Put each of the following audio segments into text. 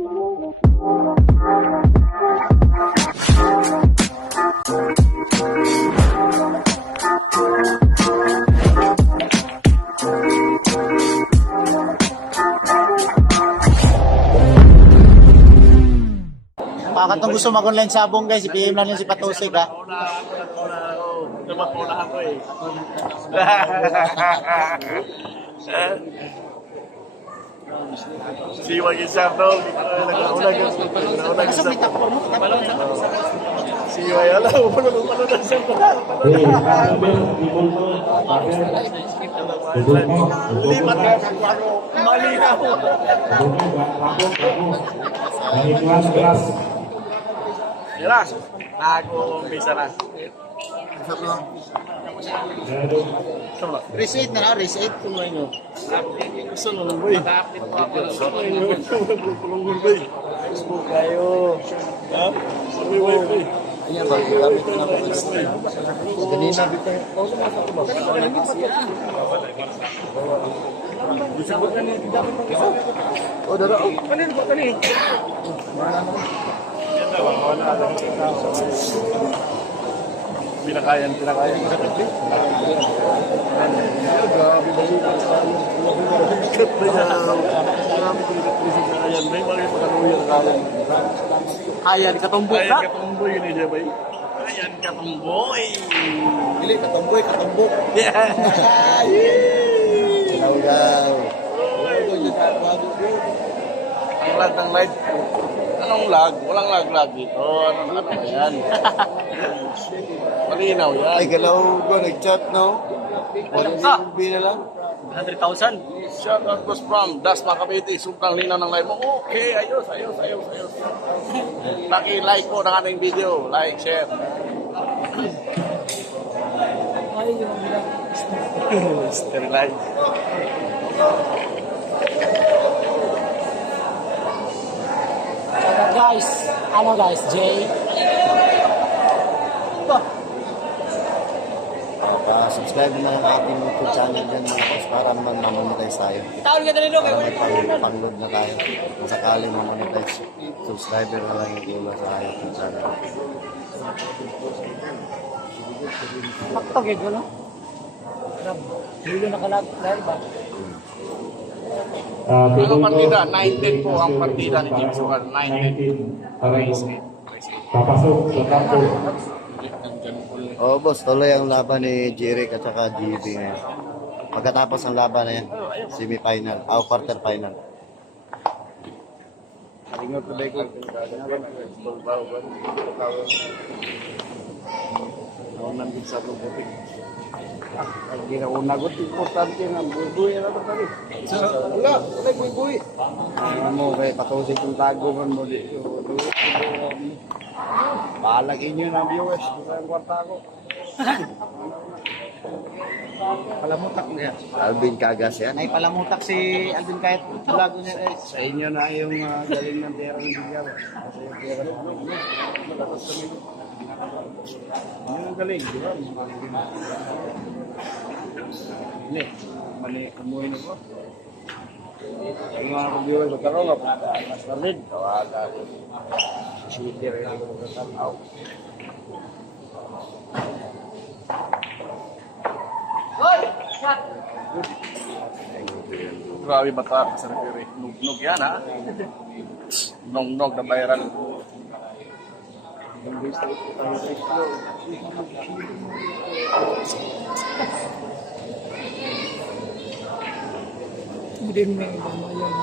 Pakatong gusto mag-online sabong guys, i-PM lang yung si Patusig ha. Tumapunahan ko eh. Siwag yung sabong. Kasi may takbo mo. Siwag, alam mo, palo ng sabong. Lipat ka kakwaro. Malinaw. Yara, nag-umpisa na. Race 8 na na, race 8 kung ano. Gusto na lang boy. Kulungan boy. Facebook kayo. Ha? Sabi boy. Ayan ba, gamit ko na po. Ganina. Oh, dara. Kanin ba kanin? Pinakayan. Grabe Ayan, katumbok ka? katumboy yun eh, bay. Ayan, katumboy. Dili, katumbok, katumbok. Yeah. Gaw-gaw. Ang lag ng live. Anong lag? Walang lag dito. Ano ba yan? Malinaw yan. Ay, galaw ko, nag-chat, no? Ah! na lang. 100,000. Shout out was from Dasma Cavite. Sobrang linaw ng live mo. Okay, ayos. Paki-like po ng ating video. Like, share. Sterilize. Guys, ano guys, Jay? Subscribe na ang ating YouTube channel dyan mga boss para mamonetize tayo. Taon ka na Para may pang-load na tayo. Kung sakali mamonetize, subscriber na lang yung kulang sa YouTube channel. Pagtagid mo, no? Dilo na kalag, dahil ba? Ano partida? 19 po ang partida ni James Ward. 19. Papasok sa kampo. Oo boss, tuloy ang laban ni Jeric at saka GB ngayon. Pagkatapos ang laban na yan, semi-final, quarter final. Ingat ko dahil ko. Naunan din sa bubutik. Ang ginauna ko, importante nga, buhay na ito pali. Wala, buhay. Ano mo, kaya patusik yung tago man mo dito. Balagin nyo ng viewers, sa kwarta ko. Palamutak niya. Alvin Cagas yan. Ay, palamutak si Alvin kahit vlog niya guys. Sa inyo na yung galing ng pera ng bigyan. Kasi yung pera ng bigyan. Malakas kami. Yun ang galing, di ba? Hindi. Mali, umuwi na ko. Yung mga viewers, magkaroon nga. Mas narid. Tawagan. Shooter yung magkatanaw. Grabe bata sa referee. Nugnog yan ha. Nugnog na viral. Hindi mo yung mamayang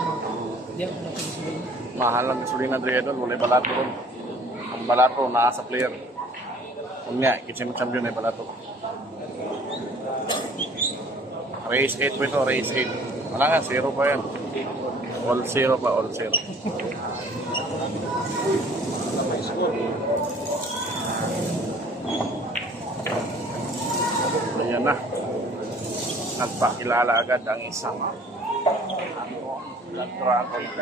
hindi ako natin. Mahal ang gasolina dre idol. Wala balato ron. Ang balato naa sa player. Kung nga, kitchen-champion ay balato. Race 8 po ito, race 8. Wala nga, 0 pa yan. All 0 pa, all 0. Ayan na. Nagpakilala agad ang isang dragon.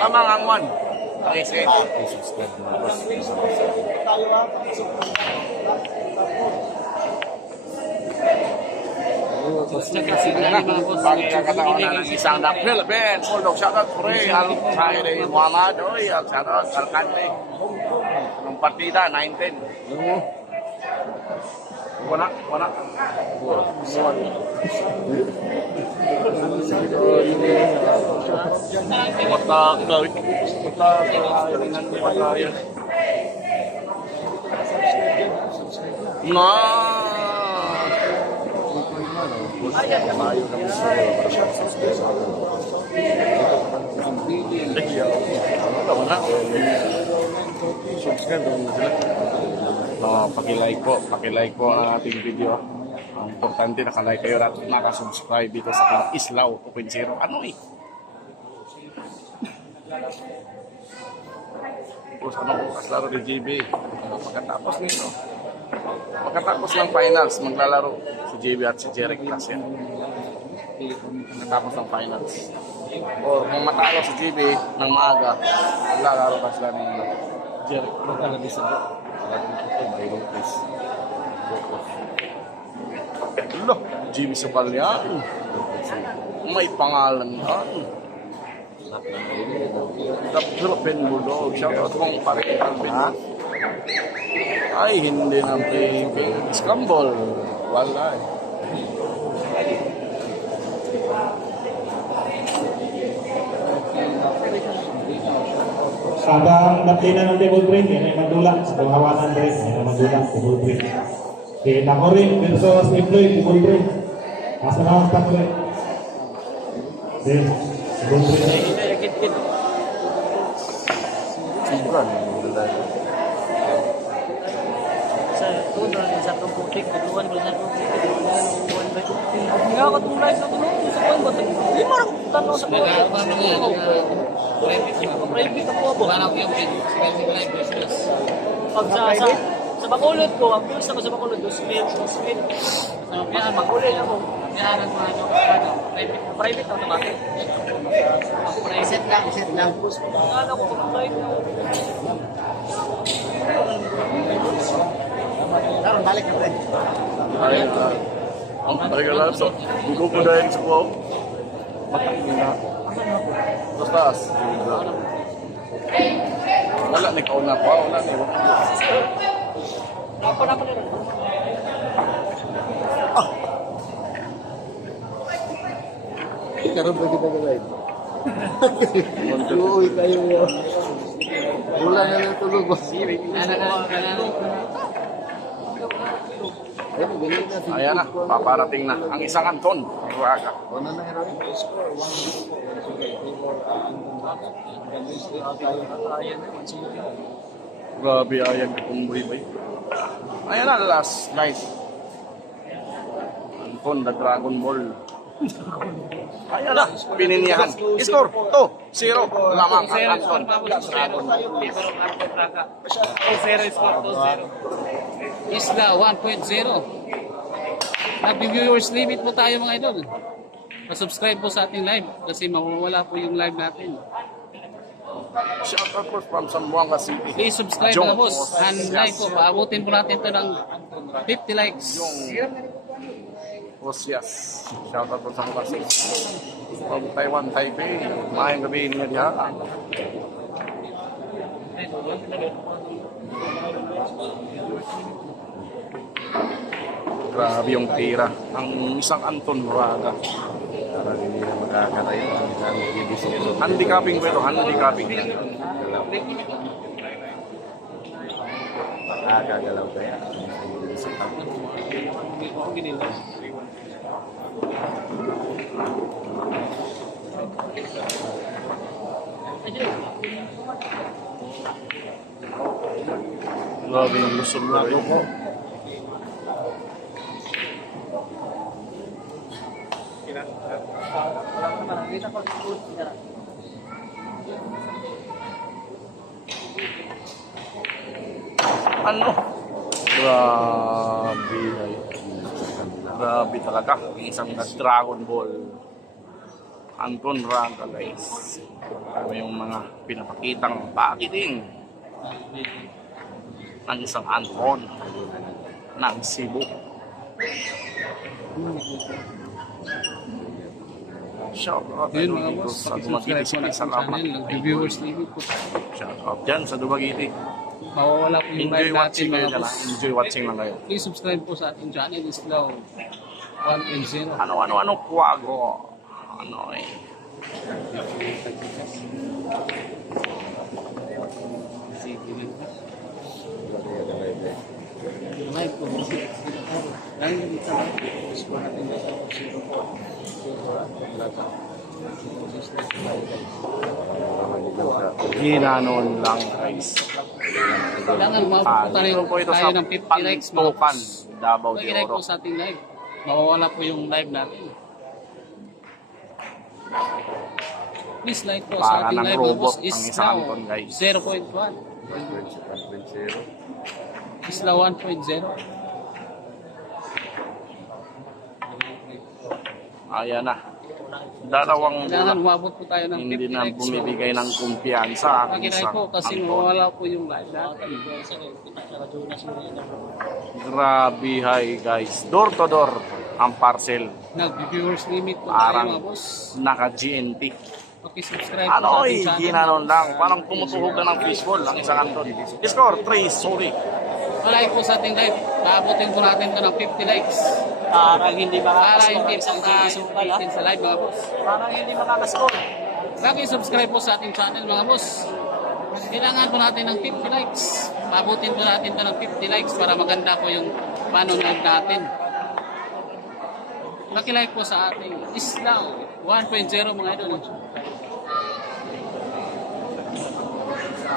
Tama nga man. Okay, sige. Pagkakataon na ng isang na Philippines, Bulldog, shoutout pre, Al-Saire Muhammad, oy, shoutout, Alcante. Anong partida? 9-10. Wala. Paki-like po ang ating video. Ang importante, naka-like kayo at naka-subscribe dito sa Islaw 2.0. Ano eh? Tapos anong oras laro ni GB? Pagkatapos ng finals, maglalaro si JB at si Jeric Class yan. Pagkatapos ng finals. Or kung matalo si JB ng maaga, maglalaro pa sila ni Jeric. Loh, JB Sabal yan. May pangalan yan. The Philippine Bulldog. Shoutout mong pare Alvin. Ay, hindi na playing scramble. Wala eh. Habang naplina ng table drink, yan ay magdula. Sa panghawanan rin, yan ay magdula, table drink. Okay, Takorin versus Employ, table drink. Asa na ang Takorin? Okay, table drink. Sa tunan, sa itong putik, katuan ko sa putik, nga ako itong live na tulong, sa kwan ba? Hindi mo rin tanong sa kwan. Private ako po. Pag sa Bacolod ko, ang views ako sa Bacolod, 2,000. Pag Bacolod ako, private automatic. Set lang. Ano ko, pag-live na ako. Daron, balik ka rin. Balik ka lang. So, buko po dahil sa kuwaw. Tapos. Wala ni kauna pa. Wala ni. Apa na rin. Karoon pa kita live. Uy, kayo yun. Wala na natulog. Ayan na, paparating na ang isang Anton. Ruaga. Ano na heroin? Grabe ayan itong buhay. Ayan na, last night. Anton, the Dragon Ball. Ayan na, pininyahan. Score, 2-0. Lamang ang Anton. Dragon Ball. Isla 1.0. Nag-viewers limit po tayo mga idol. Subscribe po sa ating live kasi mawawala po yung live natin. Shout out po from Zamboanga City. Please subscribe na boss. And like po, paabutin po natin ito ng 50 likes. Osyas. Shout out po sa mga City. From Taiwan, Taipei. Mayang gabi niya diha. Grabe yung tira. Ang isang Anton Moraga. Parang hindi na makakatayo. Handicapping ko ito, handicapping. Makakagalaw kaya. Grabe yung lusog na ito po. Ano? Grabe. Grabe talaga. Isang Dragon Ball. Anton Raga guys. Ano yung mga pinapakitang packaging ng isang Anton ng Cebu. Shout out Yun mga dito boss, sa subscribe Dumaguete. po natin sa Salamat. channel ng viewers limit po. Shout out dyan sa Dumaguete. Mawawala po yung Enjoy live natin watching kayo mga dyan. boss. Enjoy watching lang kayo. Please subscribe po sa ating channel, Islaw 1.0. Ano kuwago. Ano eh. Live po. Lang yung dito. Tapos po natin sa 0. Ginanon lang guys. Kailangan umabot po Dito po ito tayo sa ng 50 likes mga Pantukan, boss. Davao de Pag-like Oro. po sa ating live. Mawawala po yung live natin. Please like po sa Para ating ng live mga robot boss. ang Is isang now Anton, guys. 0.1. Isla 1.0. Ayan na. Dalawang Kailangan bola. umabot po tayo ng 50 Hindi na likes. bumibigay ng kumpiyansa ang Pag-like isang po kasi Anton. mawawala po yung live natin. Grabe hi guys. Door to door ang parcel. Nag-viewers limit po tayo Parang mga boss. naka GNT. Pakisubscribe po sa Ano ating eh, channel. ginanon lang. Parang tumutuhog na ng fishball ang isang Anton. Score 3, sorry. Palike po sa ating live. Paabutin po natin ito ng 50 likes. Parang hindi Para makakascore hindi ang isang po sukal, ha? sa live mga boss. Parang hindi makakascore. Paki-subscribe po sa ating channel mga boss. Kailangan po natin ng 50 likes. Pabutin po natin ito ng 50 likes para maganda po yung panonood natin. Paki-like po sa ating Islaw 1.0 mga idol.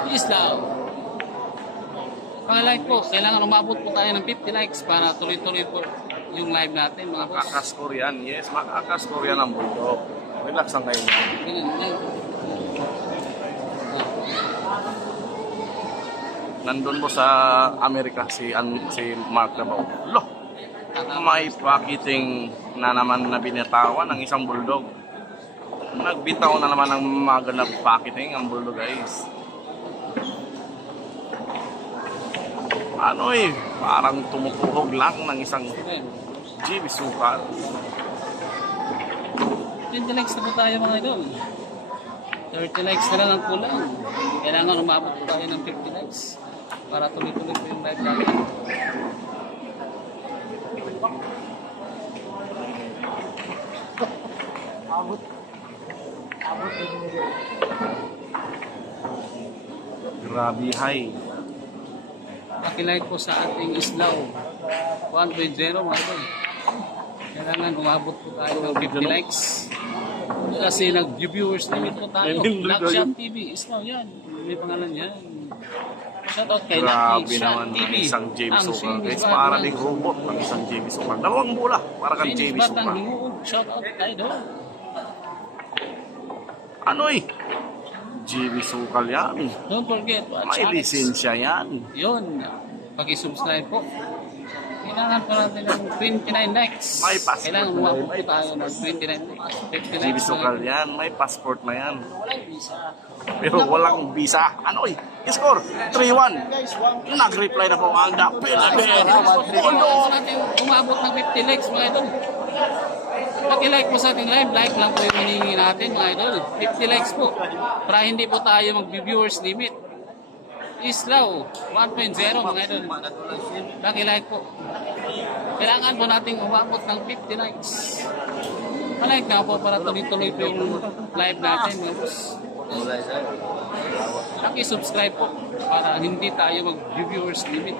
Islaw. Paki-like po. Kailangan umabot po tayo ng 50 likes para tuloy-tuloy po yung live natin mga boss. Makakascore yan. Yes, makakascore yan ang bulldog. Relax lang kayo. Ganun, ganun. Nandun mo sa Amerika si Mark Dabao. Loh, may pakiting na naman na binatawan ng isang bulldog. Nagbitaw na naman ng magandang pakiting ang bulldog guys. Ano eh, parang tumutuhog lang ng isang GB sukal. 20 likes na po tayo mga idol. 30 likes na lang ang kulang. Kailangan umabot po tayo ng 50 likes para tuloy-tuloy po yung live natin. Grabe high. Paki-like po sa ating Islaw 1.0 mga idol. Kailangan umabot po tayo ng 50 likes. Kasi nag-viewers limit po tayo. Lakshot TV, Islaw yan. May pangalan yan. Shoutout kay Grabe Lakshot naman TV. ang isang JB Ang Sukal. Swedish Guys, Batman. para ding robot ang isang JB Sukal. Dalawang bola para kang Swedish JB Batman Sukal. Hinguog. Shoutout tayo doon. Ano eh? JB Sukal yan. Don't forget, May lisensya yan. Yun. Paki-subscribe po. Kailangan pa natin ng 29 likes. May passport Kailangan na umabot yan. po tayo ng 29 likes. 50 JB likes. Sukal yan. May passport na yan. Walang visa. Pero walang visa. Ano eh? Score 3-1. Nag-reply na po ang The Philippines. Kailangan natin umabot ng 50 likes mga idol. Paki-like po sa ating live. Like lang po yung hinihingi natin mga idol. 50 likes po. Para hindi po tayo mag-viewers limit. Islaw 1.0 mga idol. Paki-like po. Kailangan po nating umabot ng 50 likes. Palike nga po para tuloy-tuloy po yung live natin mga boss. Paki-subscribe po para hindi tayo mag-viewers limit.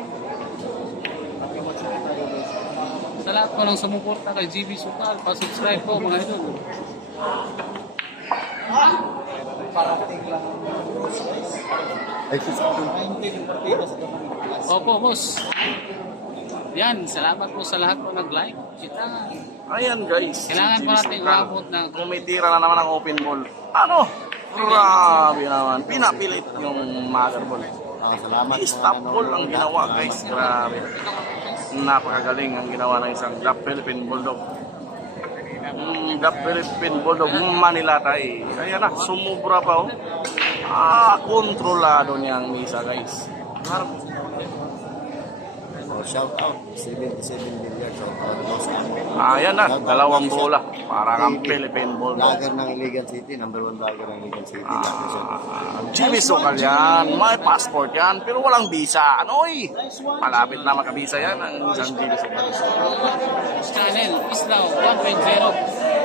Sa lahat po ng sumuporta kay GB Sukal, pa-subscribe po mga idol. Ay, kusapin. Opo, boss. Yan, salamat po sa lahat po nag-like. Kita. Ayan guys. Kailangan po natin umabot ng Kumitira na naman ang open ball. Ano? Grabe naman. Pinapilit yung mother ball. Salamat. Stop ball ang ginawa guys. Grabe. Napakagaling ang ginawa ng isang The Philippine Bulldog. The Philippine Bulldog Manila Tay. Ayan na, sumubra pa oh. Kontrolado niya ang misa guys. Shout out. 77 million. Shout out. Boss. Ayan na, dalawang bola. Para ang Philippine Bulldog. Vlogger ng Iligan City. Number 1 vlogger ng Iligan City. Jimmy Sokal yan, may passport yan, pero walang visa. Anoy! Malapit na makabisa yan ang isang Jimmy Sokal. channel is now 1.0.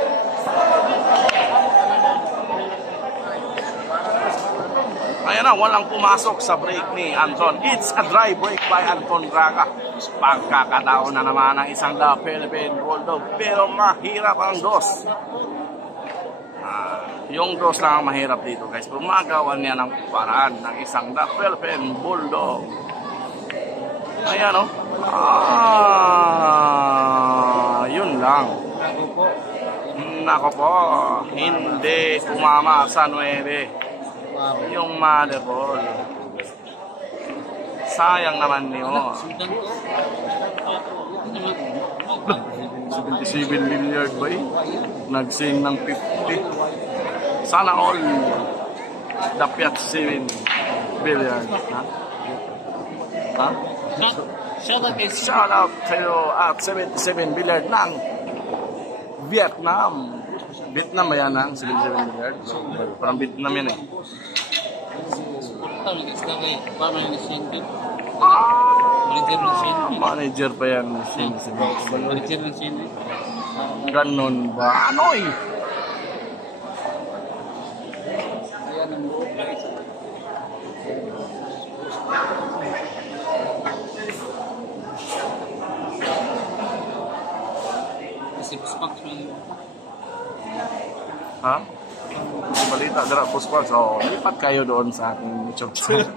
Ayan na, walang pumasok sa break ni Anton. It's a dry break by Anton Braga. Pagkakataon na naman ng isang The Philippine Bulldog, pero mahirap ang dos. Yung dos lang ang mahirap dito guys. Gumagawa niya ng paraan ng isang The Philippine Bulldog. Ayan o. Yun lang. Nako po. Hindi umama sa 9. Yung mother ball. Sayang naman niyo. 77 million ba eh? Nagsing ng 50. Sana all. Dapat 7 billion. Ha? Ha? Shout out kay Shout out kayo at 77 billion ng Vietnam. Vietnam ba yan ang 77 billion? Parang Vietnam yan eh. Manager pa yan. Manager ng Sindi. Ganon ba? Ano eh? Kasi Puspax mo. Ha? Balita, dara, Puspax. Oo, lipat kayo doon sa ating YouTube channel.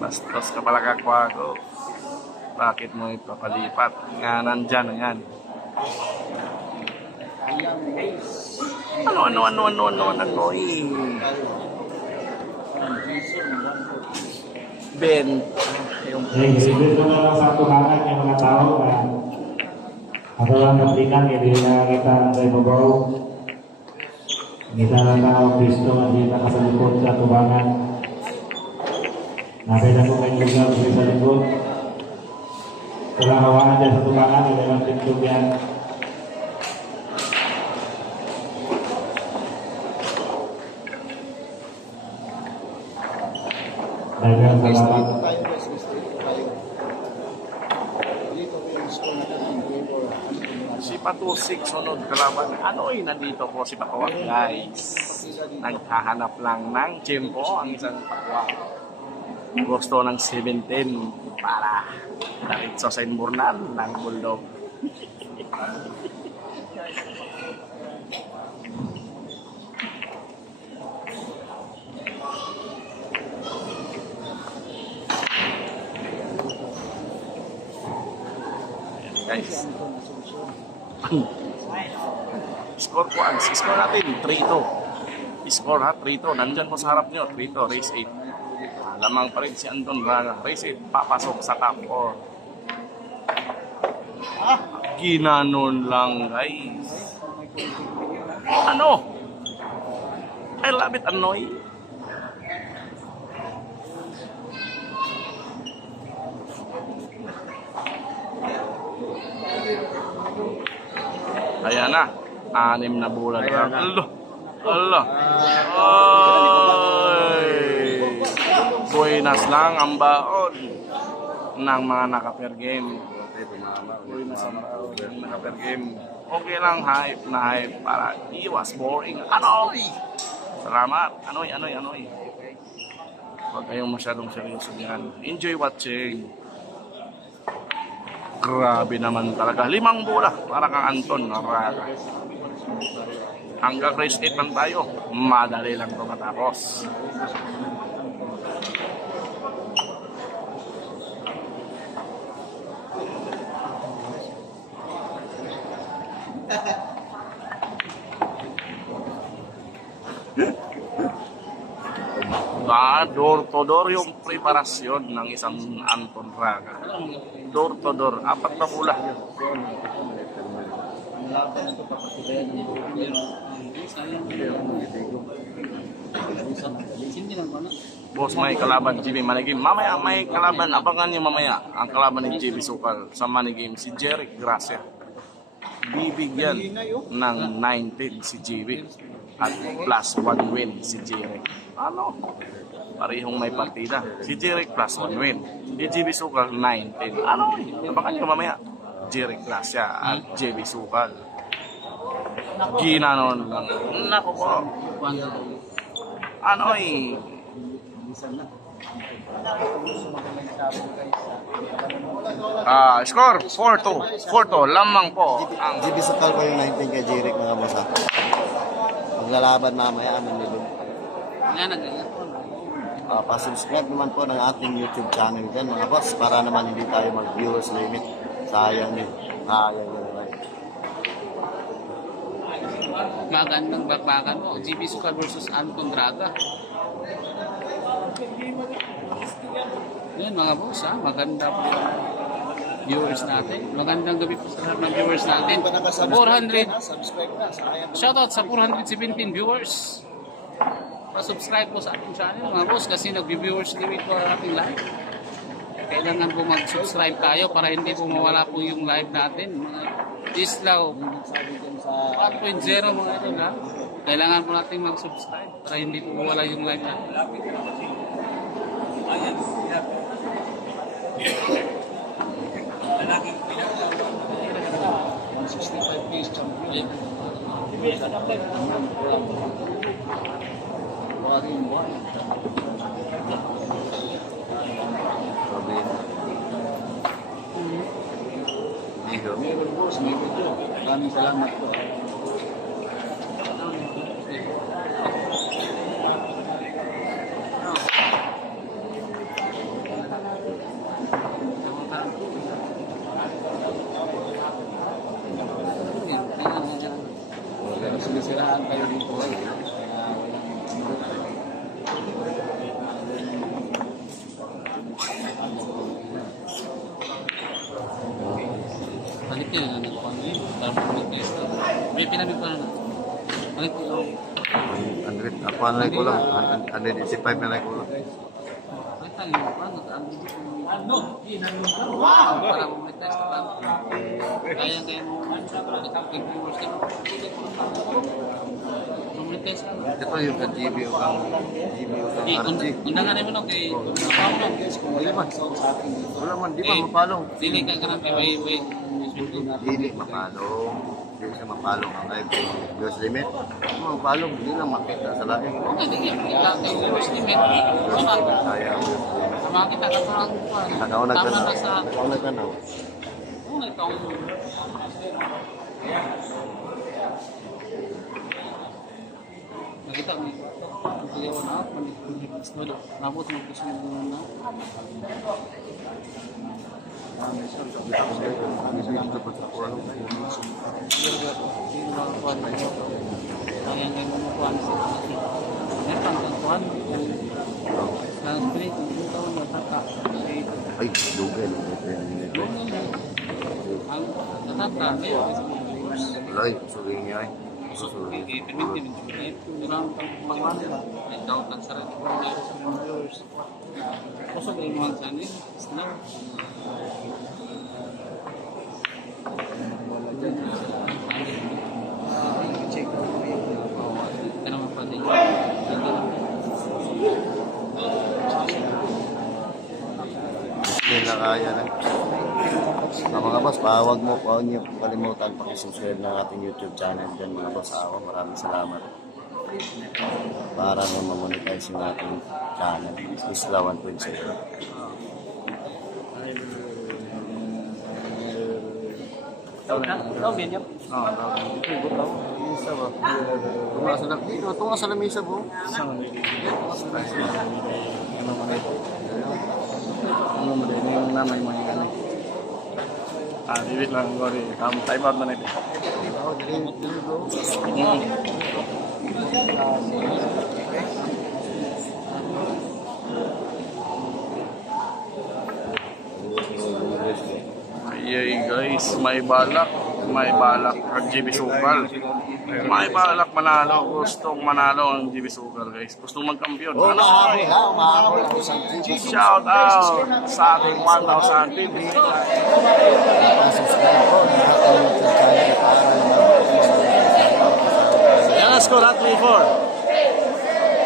Bastos ka pala kakwago. Bakit mo ipapalipat? Nga nandyan na yan. Ano eh. Ben. Yung Dito na lang sa tubangan yung mga tao na ako lang kaplikan, hindi na kita sa ibabaw. Hindi na tao, Kristo nga hindi na kasalikod sa tubangan. Napay na ko may lugar sa likod. Walang hawaan dyan sa tubangan, hindi lang titlog yan. Dagang salamat. si Patusik sunod kalaban. Ano'y nandito po si Patuwak guys. Naghahanap lang ng tiyempo ang isang Patuwak. Gusto ng 17 para daritso sa inburnan ng Bulldog. Guys. Score ko ang score natin 3-2. Score ha 3-2. Nandyan po sa harap nyo 3-2 race 8. Lamang pa rin si Anton Braga. Race 8 papasok sa top 4. Ginanon lang guys. Ano? I love it Anoy. Ayan na, 6 na bulan lang. Allah. Ay. Buenas lang ang baon ng mga naka-per game. Buenas ang baon ng naka-per game. Okay lang, hype na hype para iwas boring. Anoy! Salamat. Anoy. Huwag kayong masyadong seryoso diyan. Enjoy watching. Grabe naman talaga. 5 bola para kang Anton Raga. Hanggang race 8 lang tayo. Madali lang ito matapos. Door to door yung preparasyon ng isang Anton Raga. Door to door, 4 na bola. Boss, may kalaban JB Manigim. Mamaya may kalaban, abangan niyo mamaya ang kalaban ni JB Sukal sa Manigim, si Jeric Gracia. Bibigyan ng 19 si JB at plus 1 win si Jeric. Ano? Parehong may partida. Si Jeric plus 1 win. Si JB Sukal 19. Ano? Abangan niyo mamaya. Jeric Gracia at JB Sukal. Ginanon lang. Nako po. Ano eh? Score 4-2. 4-2 lamang po ang GB Sukal ko yung 19 kay Jeric mga boss ha. Maglalaban mamaya ng nilog. Pa-subscribe naman po ng ating YouTube channel dyan mga boss para naman hindi tayo mag-viewers limit. Sayang yun. Sayang yun. Magandang bakbakan mo. GB Sukal versus Anton Raga. Yan mga boss ha. Maganda po yung viewers natin. Magandang gabi po sa lahat ng viewers natin. 400. Shoutout sa 417 viewers. Pa-subscribe po sa ating channel mga boss kasi nag-viewers limit po ang ating live. Kailangan po mag-subscribe tayo para hindi po mawala po yung live natin. Mga Islaw 1.0 mga ito na. Kailangan po natin mag-subscribe para hindi po mawala yung live natin. Maraming salamat po. Sinisiraan kayo dito. Balik niya na nagkuhan yun. Parang mag-test. May pinamig pa na. Balik ko. 100. Ako ang like ko lang. 185 na like ko lang. Balik tayo yung pa. Para mag-test pa. Kaya mo mag-viewers ka. Mag-test ka. Ito yung ka-GB o kang RG. Undangan namin ako kay Mapalong. Wala man, di ba mapalong? Dili ka ka na kay way. Dili mapalong. Dili siya mapalong ang live. Diyos limit. Mapalong, hindi lang makita sa lain. Hindi kita kay viewers limit. Sayang. Sama kita ka sa Nakaw tama nagtanaw. na sa Nakaw nagtanaw. una taong nakita mo ito. Pagkayawan na ako, manipis mo doon. Nabot mo gusto mo na. Kaya ngayon mo makuhan sa meron kang kuhan. Ang spirit, yung taon na taka. Ay, dugay. Ang tatata, ngayon kasi mga viewers. Wala, suling niya ay. Suling. Durang pangwan ba? Ay daw tagsara ko na sa mga viewers. Kusog ay mga sanin. Snow. Check ko yung kanang pati. Hindi na kaya na. Mga boss, huwag niyo kalimutan pakisubscribe ng ating YouTube channel dyan mga boss. Maraming salamat. Para mamonetize yung ating channel. Isla 1.0. Ikaw, ganyan. Oo, daw. Isa ba? Tunga sa dito, tunga sa lamisa po. Ano mo rin? Ano mo rin? Yung namay mo yung ano. Bibit lang ko rin. Time out na nito. Oh, dili bro. Ayay guys, may balak. May balak ang GB Sugal. May balak manalo. Gustong manalo ang GB Sugal guys. Gustong magkampiyon. Oh, Ano? mahabol ha, mahabol ang isang GG. Shout out sa ating 1,000 TV. Subscribe po ng ating YouTube channel para Yan ang score at 3-4.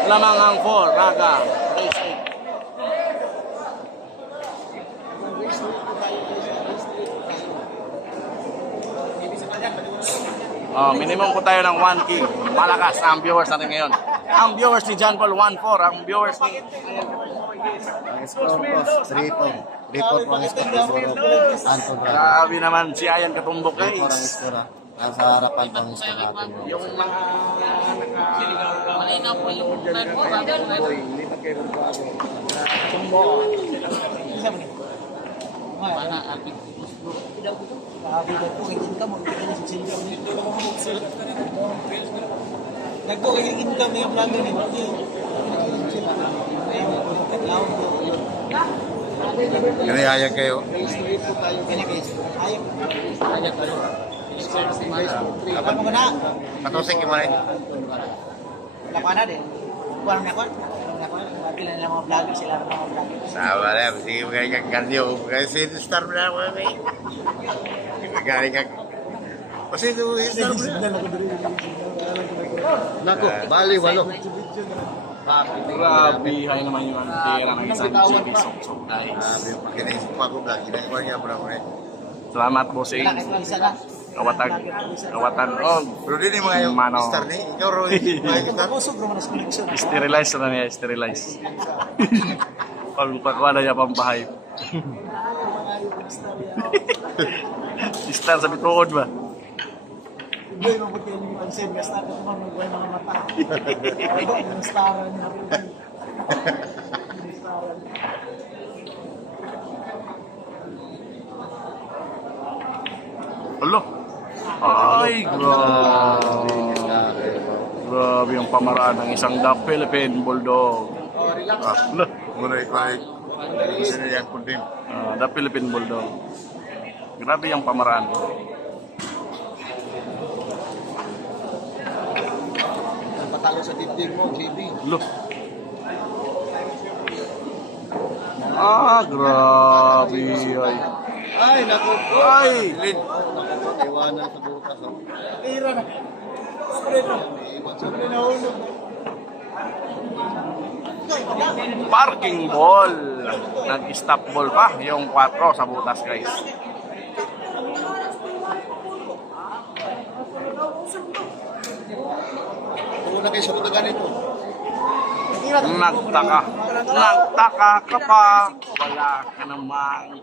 Lamang ang 4. Raga. Race 8. Minimum po tayo ng 1K. Malakas ang viewers natin ngayon. Ang viewers ni John Paul 1-4. Ang viewers ni... ang score po 3-4. 3-4 po ang score ni Anton Raga. Grabe naman si Ayan Katumbok 3-4 ang guys. score ha. Nasa harapan po ang score natin. Yung mga... Malinaw po yung time po. Hindi na kayo magbago. Mana Alvin. Sabi ko po, income mo, hindi na si Silvio. Nagpo kayo income yung vlog ni Mati. Ganyan kayo. Straight po tayo kanya guys. Ayaw. Ayat ba? Kapag mo na, Patusik mo rin. wala pa na din. Buwan na kwan. Pila na mga vlogger sila ng mga vlogger. Sama na, sige magaling kang kanyo. Kasi star mo na ako eh. Magaling kang... Kasi ito yung star mo na. Naku, bali, walo. Grabe, hay naman yung antera ng isang GB Sok guys. Sabi yung pakinaisip pa ko vlog. Ginagawa niya bro eh. Salamat bossing. Wala kayo isa na. Kawatan. Oh, Pero din yung mga yung Mano. star ni. Ikaw ro, mga star. Kusog naman ang connection. sterilize na niya, sterilize. Pag pakuha na niya pambahay. Star sa bituod ba? Hindi, mabot kayo yung pansin. Basta ako naman magbuhay mga mata. Yung staran niya. Alo. Ay, grabe. Grabe yung pamaraan ng isang The Philippine Bulldog. Alo. Muna ikaw gusto niya yung kundim. The Philippine Bulldog. Grabe yung pamaraan. Patalo sa dibdib mo, JB. Alo. Grabe. Ay. Ay, naku. Ay! Lid. Iwanan sa butas. Oh. Ira na. Spread na. Spread na ulo. Parking ball. Nag-stop ball pa. Yung 4 sa butas guys. Kung na kayo sa buta ganito. Nagtaka. Nagtaka ka pa. Wala ka namang.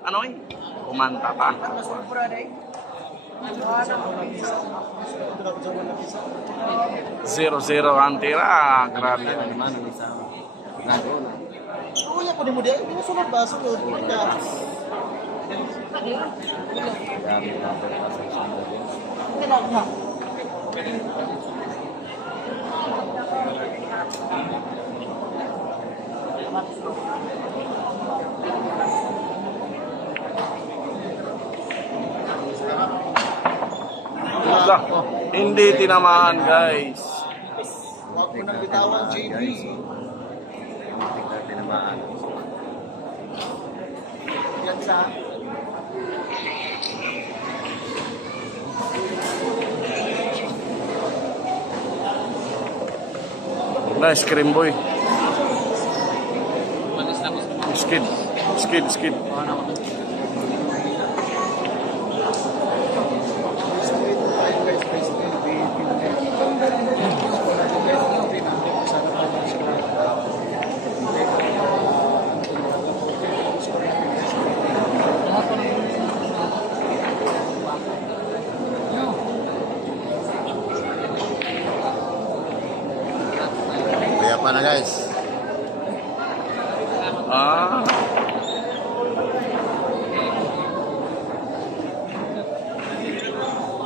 Ano eh? Kumanta pa. 0-0 ang tira. Grabe. Kuya ko ni mo di. Hindi sunod ba? Sunod. Kailangan na. Hindi tinamaan guys. Huwag mo nang bitawan, JB. Tinamaan. Yan sa... Nice cream boy. Malis na ko. Skid. pa na guys. Ah.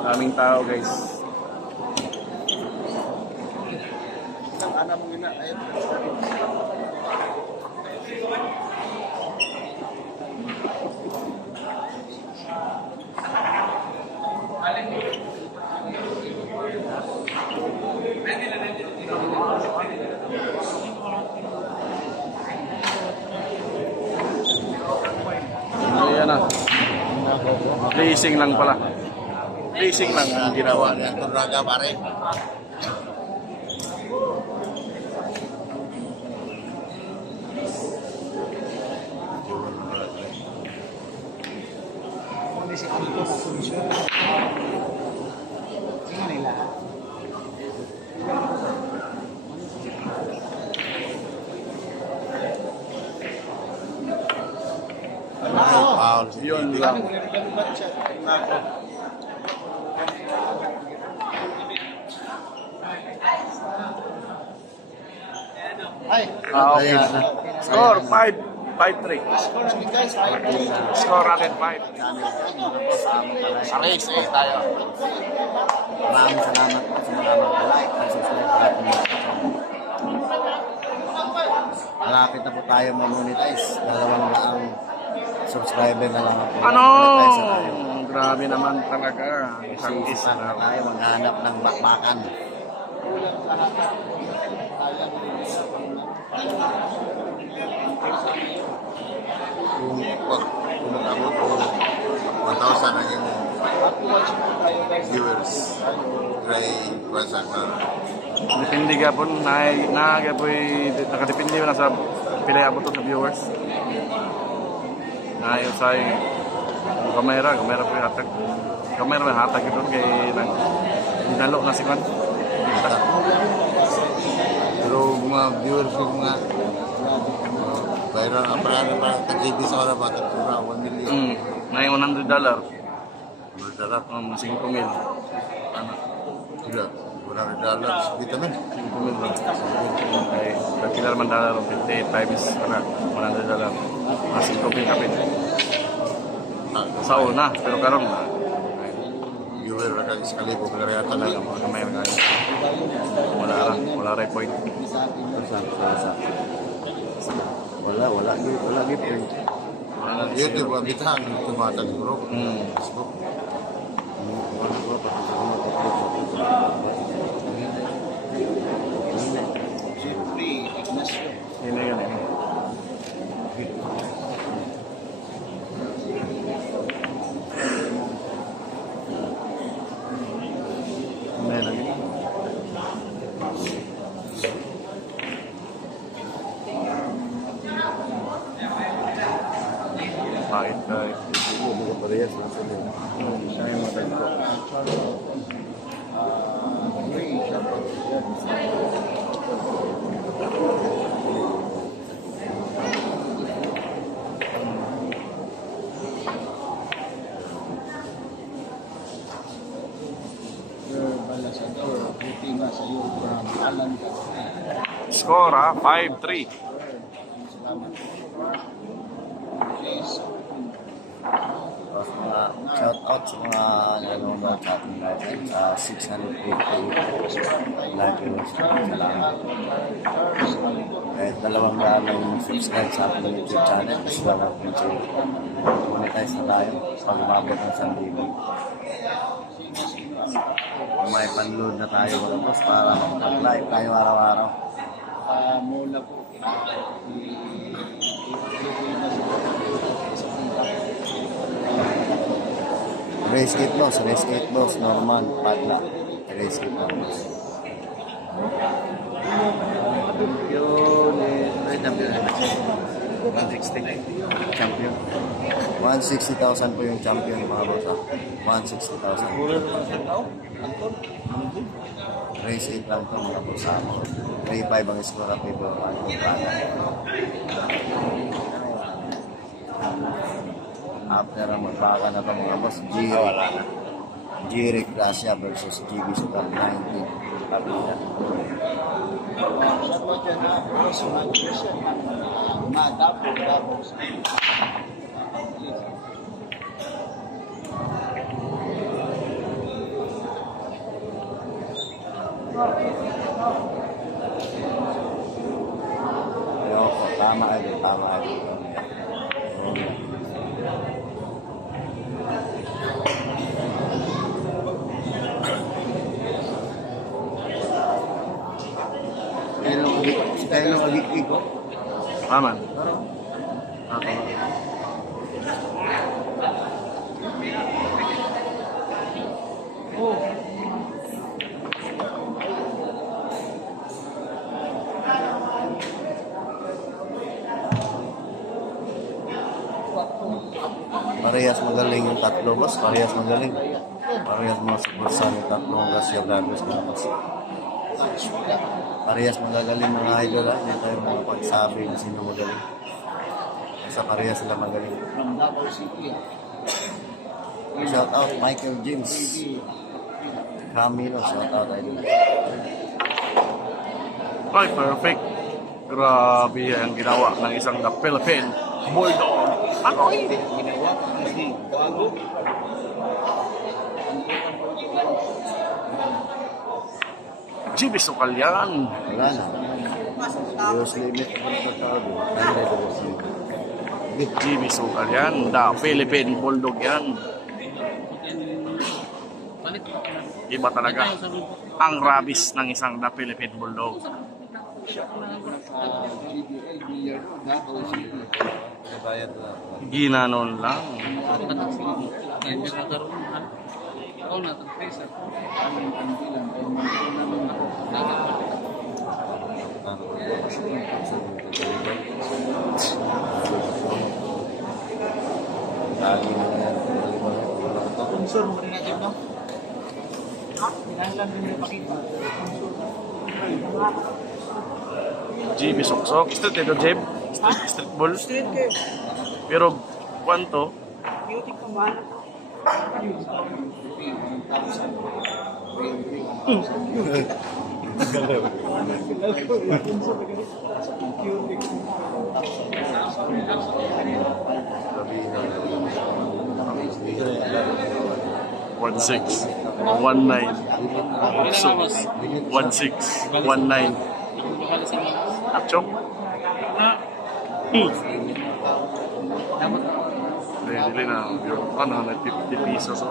Daming tao guys. Ayan na. Racing lang pala. Racing lang ang ginawa niya. Turaga pare. Foul. Yun lang. Ay, Okay. Score 5-3. score namin guys. Score natin 5. Sa race A tayo. Maraming salamat po sa mga mag-like at subscribe sa ating YouTube channel. Malapit na po tayo ma-monetize. 200 subscriber na lang po. Ano? Monetize na tayo. Grabe naman talaga. Isang isa Isipan na na. tayo maghanap ng bakbakan. Kung mag-abot po 1,000 ang inyong viewers, Gray Quasakar. Depende ka po. Nakadepende na sa pilay abot sa viewers. Ngayon sa kamera po yung hatag. Kamera may hatag ito kay dinalo na si Kwan. Pero mga viewers ko mga viral ang parang tag-TV sa oras ba? Tag-tura, 1 million. May $100. Berdarap. 5,000. Ano? Tidak. $100. Vitamin. 5,000 ba? Ay, kila naman dollar 58 times $100. Mas 5,000 kapit. Sa una, pero karon Viewer na kag iskalibo kagaya talaga talaga. mga kamay nga. Wala ray point. Wala gitu. Wala na YouTube ang bitahan tumatag bro. Hmm. Facebook. Yun na yun eh. Ano yun lagi? Pahit kahit. Siya yung matag ko. Score 5-3. Shout out sa mga nanonood sa ating natin sa 650 like viewers. Salamat. Kahit 200 lang subscribe sa ating YouTube channel, mas wala po si monetize na tayo pag umabot ng 1,000. May panload na tayo mga boss para makapag-live tayo araw-araw. Mula po. Race 8 boss, Norman, Padla. Race 8 boss. Yun eh, 160 champion. 160,000 po yung champion mga boss. 160,000. Race 8 lang po mga boss. 3-5 ang score at may buwan. After ang magbaka na ito mga boss, G. Jeric Gracia versus GB Sugar 19. Ayoko, tama agad, tama agad. Kaya nung alik-alik ko. Aman. Parehas magaling yung tatlo, boss. Parehas magaling. Parehas mga superstar yung tatlo ng Garcia Brothers, mga boss. Parehas magagaling mga idol, ha? Hindi tayo mga pagsabi na sino magaling. Basta parehas sila magaling. Shout out Michael James. Camilo, shout out idol. Ay, perfect. Grabe ang ginawa ng isang The Philippine Bulldog. Ano hindi? GB Sukal yan. Wala na. Diyos limit ko na pagkakabi. Ano na ito, boss? GB Sukal yan. The Philippine Bulldog yan. Iba talaga ang rabis ng isang The Philippine Bulldog. Ginanon lang. Lagi na yan. Sponsor mo rin natin, no? Kailangan din ipakita. GB Soksok. Street ito, Jeb. Street ball. Street kayo. Pero, kwanto? Beauty ko man. One six, 19. So, 16, 19. Achok. Dili na, ano, 50 pesos. Oh.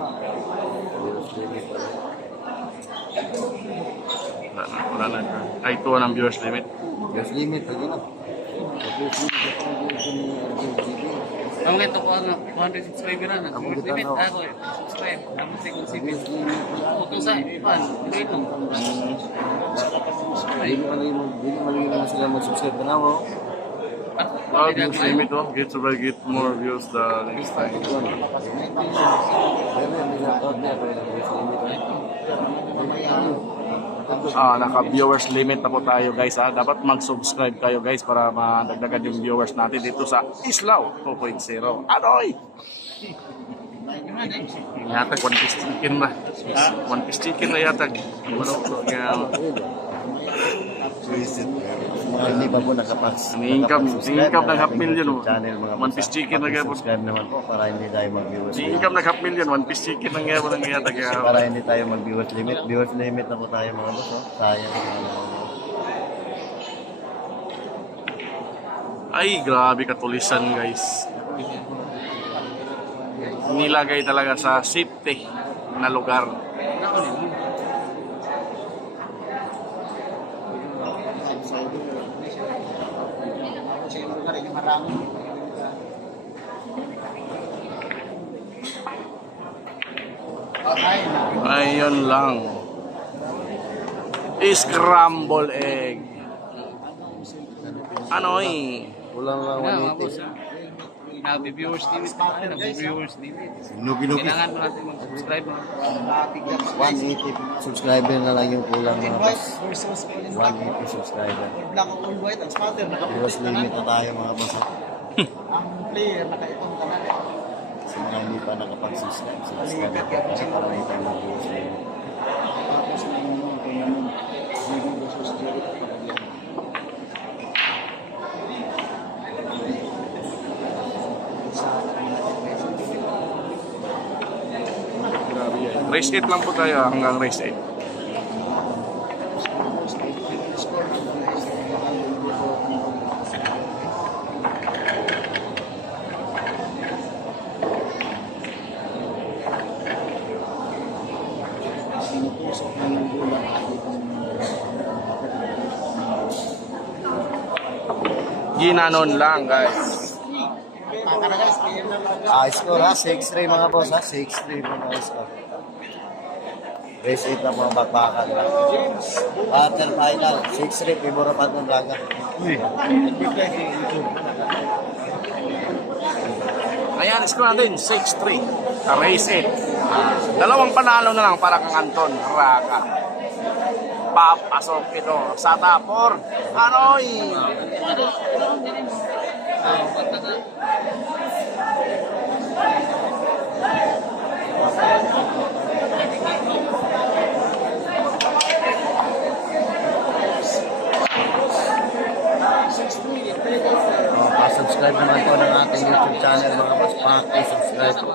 Wala na. Ay, ito ang viewers limit. Diyos limit, lagi na. Ang ganito ko ano, 100 subscriber na. First limit ako eh. Subscribe. Tapos second limit. Utusan. Pan. Dito. Hindi malino na sila mag-subscribe ka na mo. Viewers limit, oh. Get more views the next time. Naka-viewers limit na po tayo guys, ha. Dapat mag-subscribe kayo guys para madagdagan yung viewers natin dito sa Islaw 2.0. Anoy! Yata, one piece chicken na. One piece chicken na yata. Hindi pa po nakapax. Ang income ng half million, oh. Channel, mga One piece chicken na gaya po. subscribe naman po para hindi tayo mag-viewers Ang limit. income ng half million, one piece chicken na gaya po ng yata. Para hindi tayo mag-viewers limit. Viewers limit na po tayo mga boss. Oh. Sayang. Ay, grabe katulisan guys. Nilagay talaga sa safety na lugar. Ayun lang. Scramble egg. Ano eh? Kulang lang Mga 180. boss. Nabi-viewers limit. Nabi-viewers limit. Nugi-nugi. Kailangan mo natin mag-subscribe. 180 subscriber na lang yung kulang mga boss. Versus 180 subscriber. black o all white. Ang spotter, Viewers limit na tayo mga boss. ang player, naka-icon ka na. Sa mga hindi pa nakapag-subscribe, subscribe na po para may tayo mag-video sa inyo. Tapos na yung mga namin. Hindi ko sa Jericho Pagadian. Grabe yan. Race 8 lang po tayo hanggang race 8. Score ng mga sinutusok ng gulang. Ginanon lang guys. Score ha, 6-3 mga boss ha, 6-3 mga score. Race 8 na mga bakbakan lang. Quarter final, 6-3, Piboro Patnon Braga. Ayan, score natin 6-3 sa race 8. Dalawang panalo na lang para kang Anton Raga. Papasok ito sa tapor. Anoy! Pa-subscribe naman po ng ating YouTube channel mga boss. Pa-subscribe po.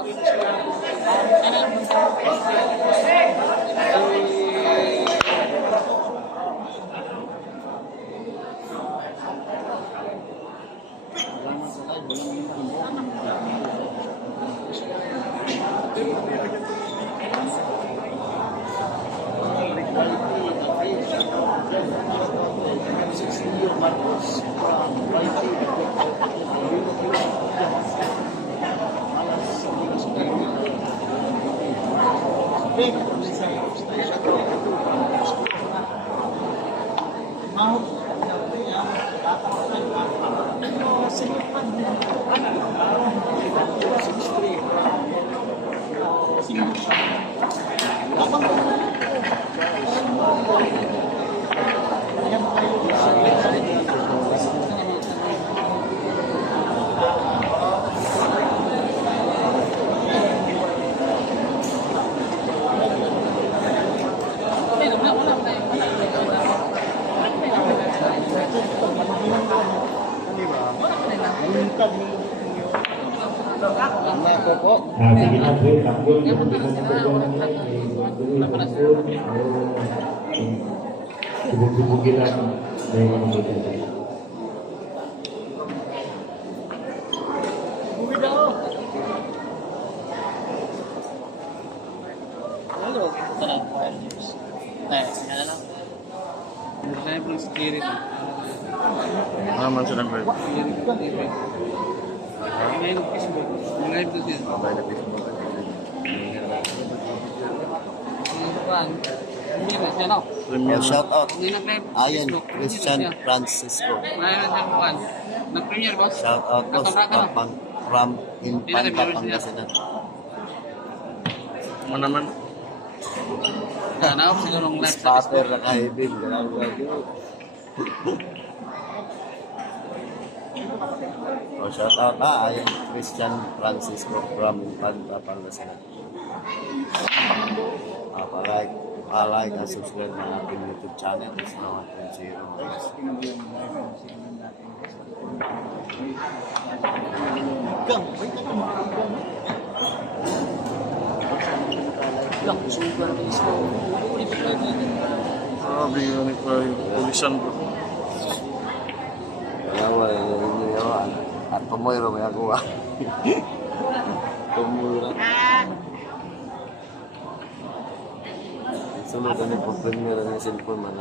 Sige na, Dre. Tanggol. Sibuk-sibugin lang. Dahil mga mga Naman silang bird. Live to din. Abay na Facebook. Hindi na siya, no? Premier shout out. Hindi nag-live. Ayan, Christian Francisco. Ngayon na siya kuhan. Nag-premiere, boss. Shout out boss. From Infanta, Pangasinan. Ano naman? Sana ako sigurong live sa Spatter na kaibig. Ganang gagawin. Shout out ayan, Christian Francisco from Infanta, Pangasinan. Pa-like at subscribe na ating YouTube channel. It's now at 0 guys. Grabe yun ito yung pulisan bro. Kaya wala yun yun. At tumoy may ako ah. Tumoy. Sunod na yung pag-premier ng cellphone man.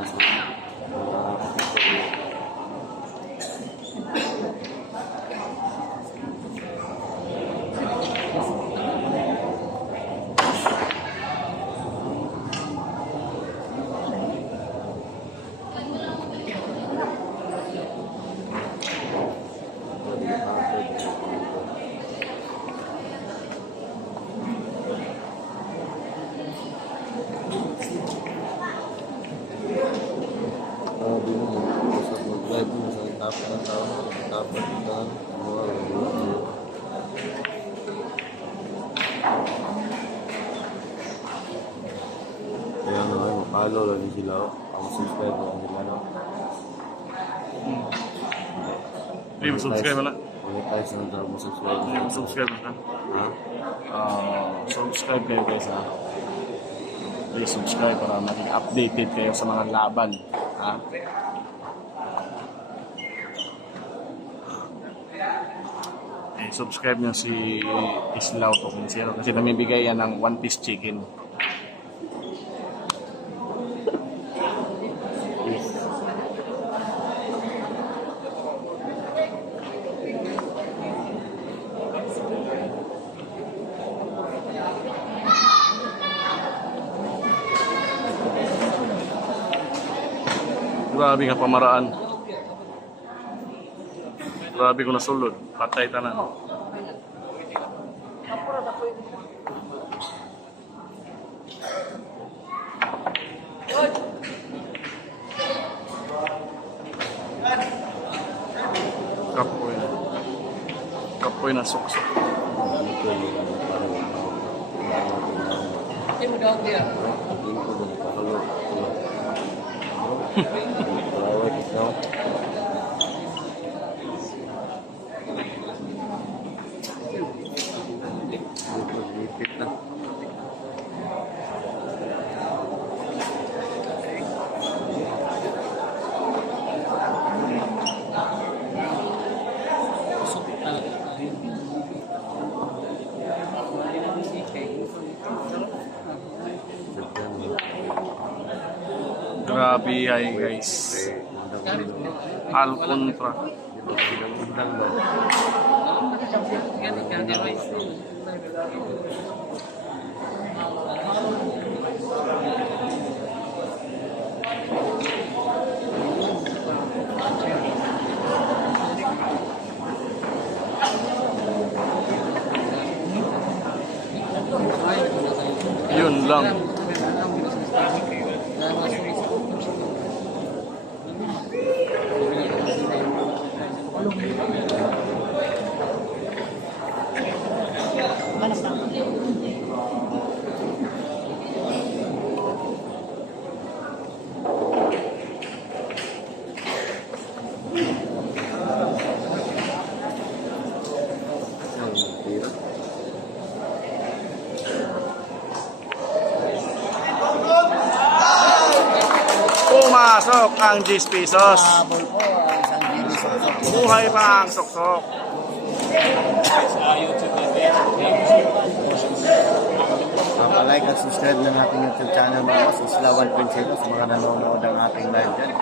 Follow lang din sila. Ang subscribe lang sila. No? Please subscribe na. Ulit tayo sa nandang mo subscribe. Subscribe na. Ha? Subscribe kayo guys ha. Please subscribe para maging updated kayo sa mga laban. Ha? Subscribe nyo si Islaw to kasi namibigay yan ng 1 piece chicken. Grabe nga pamaraan. Grabe ko nasulod. Patay tanan. Kapoy na. Kapoy na suksok. Lipit na. Grabe ay guys. Al contra. Yun lang. Pumasok ang 10 pesos. Habol po ang isang gini suksok. Buhay pa ang soksok. Like at subscribe ng ating YouTube channel mga boss. Isla 1.0 sa mga nanonood ng ating live dyan.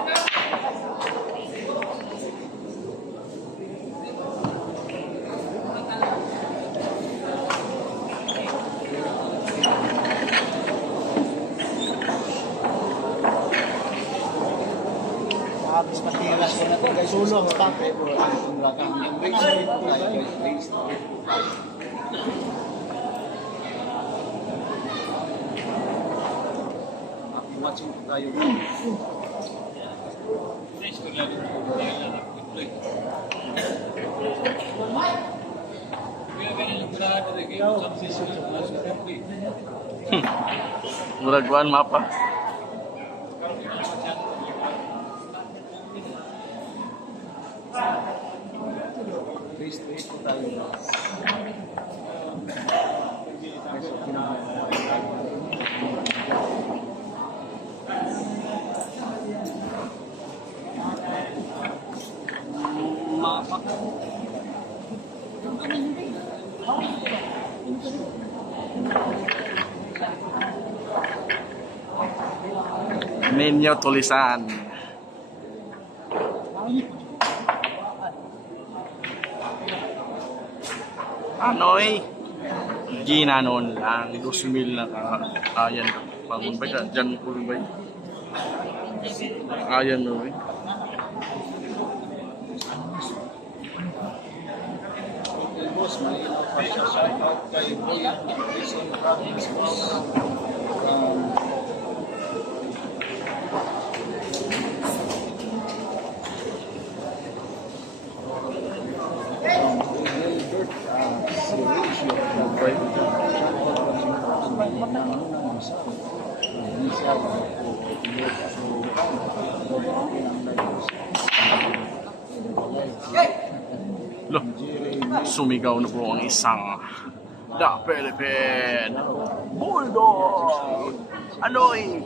Habis matilas ko na to. Guys, sulong stop. Watching tayo. Muragwan mapa. Ninyo tulisan. Anoy ginanon lang 2,000 na ayan pangun ba ka dyan po ba ayan no eh. Loh, sumigaw na po ang isang The Philippine Bulldog Anoy.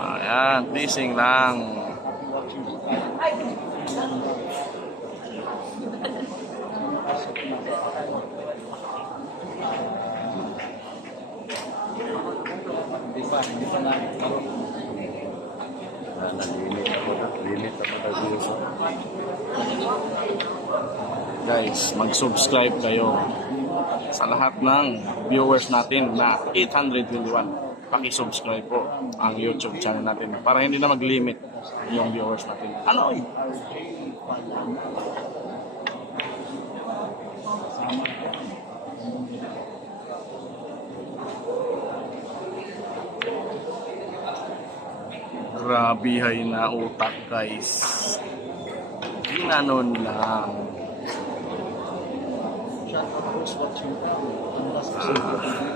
Ayan, teasing lang. Limit ako nag-uso. Guys, mag-subscribe kayo sa lahat ng viewers natin na 821. Paki-subscribe po ang YouTube channel natin para hindi na mag-limit yung viewers natin. Ano eh? Grabe hay na utak guys. Ginanon lang.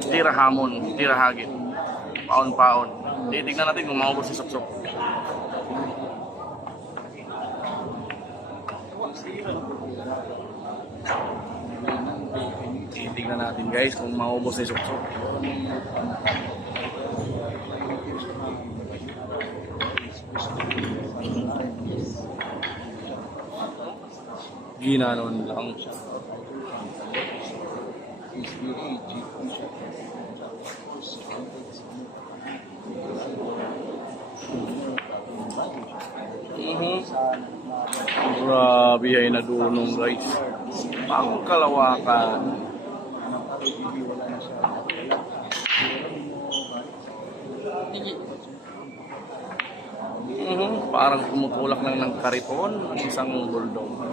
Tira hamon, tira hagit. Paon-paon. Titignan natin kung maubos si Soksok. Titignan natin guys kung maubos si Soksok. Ginanon lang siya. Grabe ay nadunong guys. Pangkalawakan. Parang tumutulak lang ng kariton ang isang bulldog.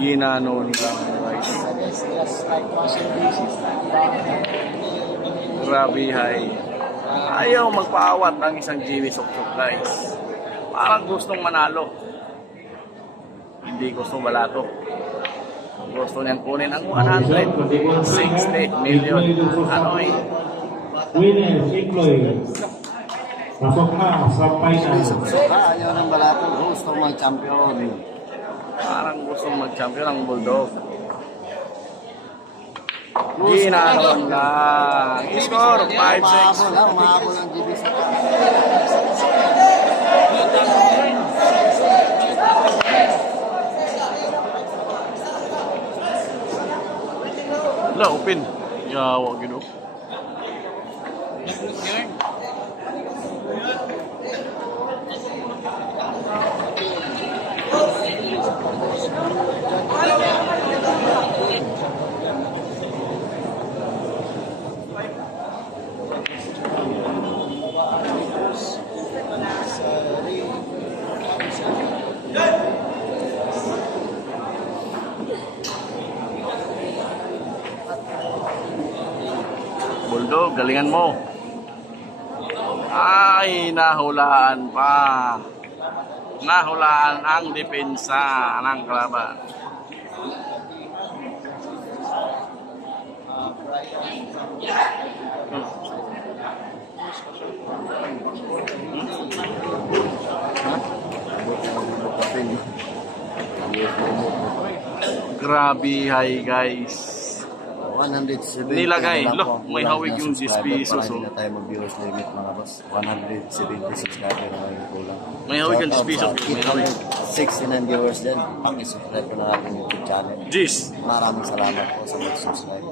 Ginanon lang guys. Grabe hay. Ayaw magpaawat ang isang Jimmy Soksok guys. Parang gustong manalo. Hindi gustong balato. Gusto niyang kunin ang 160 million. Anoy. Winner, Ikloy. Pasok na sa final. Ayaw ng balato. Gusto mag-champion. Parang gustong mag-champion ang Bulldog. Ginanon lang. Score 5-6. Umahabol ang GB sa La, open. Yawa, gino. Bulldog, galingan mo. Ay, nahulaan pa. Nahulaan ang depensa ng kalaban. Grabe hay guys. 170 Nilagay. na lang Loh, po ang may kulang hawig na yung subscriber 10 pesos, para hindi oh. na tayo mag-viewers limit mga boss. 170 subscriber na yung kulang. May hawig yung Shoutout 10 pesos, sa may hawig. 69 viewers din. Pakisubscribe ko na ating YouTube channel. Jeez, Maraming salamat po sa mag-subscribe.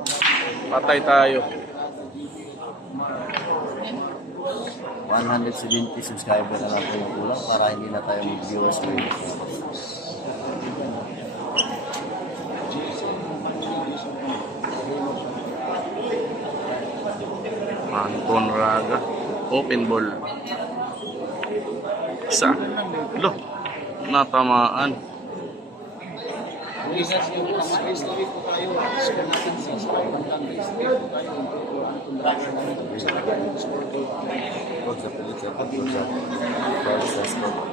patay tayo. 170 subscriber na lang po yung kulang para hindi na tayo mag-viewers limit. Anton Raga. Open ball. Isa. Loh, natamaan. History po tayo. Score natin 6. Huwag sa pilit sa pag-usap. Para sa sport.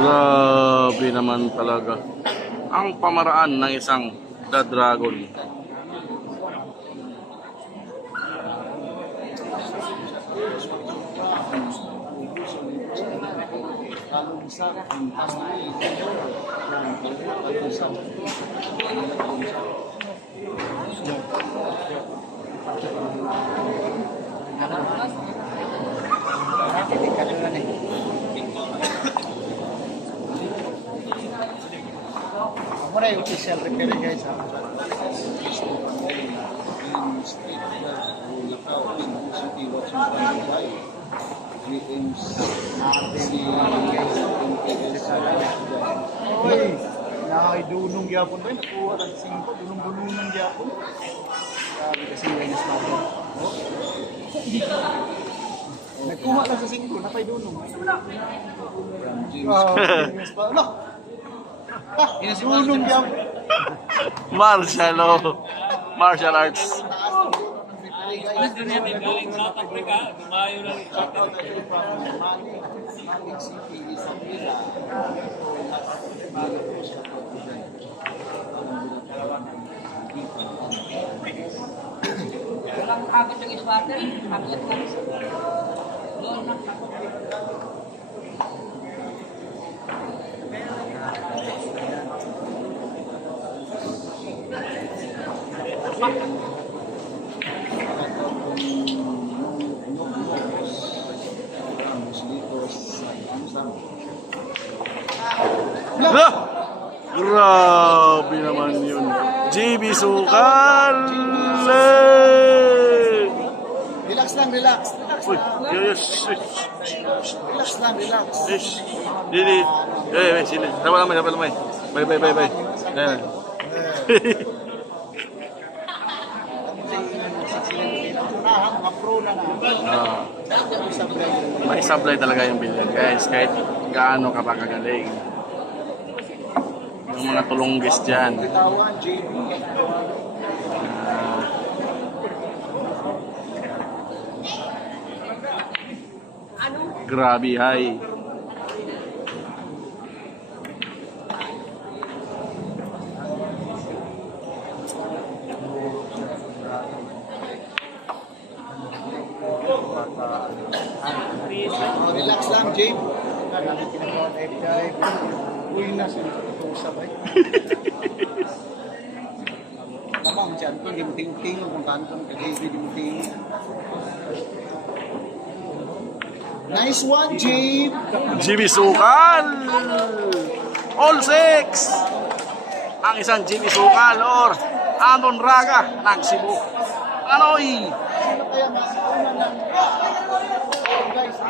Grabe naman talaga ang pamaraan ng isang The Dragon. Muna yung official repair guys ha. Oy, nakakidunong gyapon ba? Nakuha ng 5, dunong-dunungan gyapon. Sabi kasi yung smart. Nagkuha lang sa 5, napay-dunong. Look! Dunong gyapon. Martial arts. Agad yung iswater, agad lang. Lah! Grabe naman yun. JB Sukal! Relax lang, relax. Relax Uy, lang. yes. Relax lang, relax. Yes. Dili. Sini. Sama lamay. Bye. Ayan. Mga pro na na. May sablay talaga yung billion, guys. Kahit gaano ka pa kagaling. Yung mga tulunggis dyan. Bitawan, JB. Grabe, hay. Relax lang, JB. Uy na sila ito sabay. Namang dyan ko, hindi mo ting-ting, kung kantong kag-JB, hindi mo ting. Nice one, Jabe! JB Sukal! All 6! Ang isang JB Sukal or Anon Raga ng Cebu. Anoy!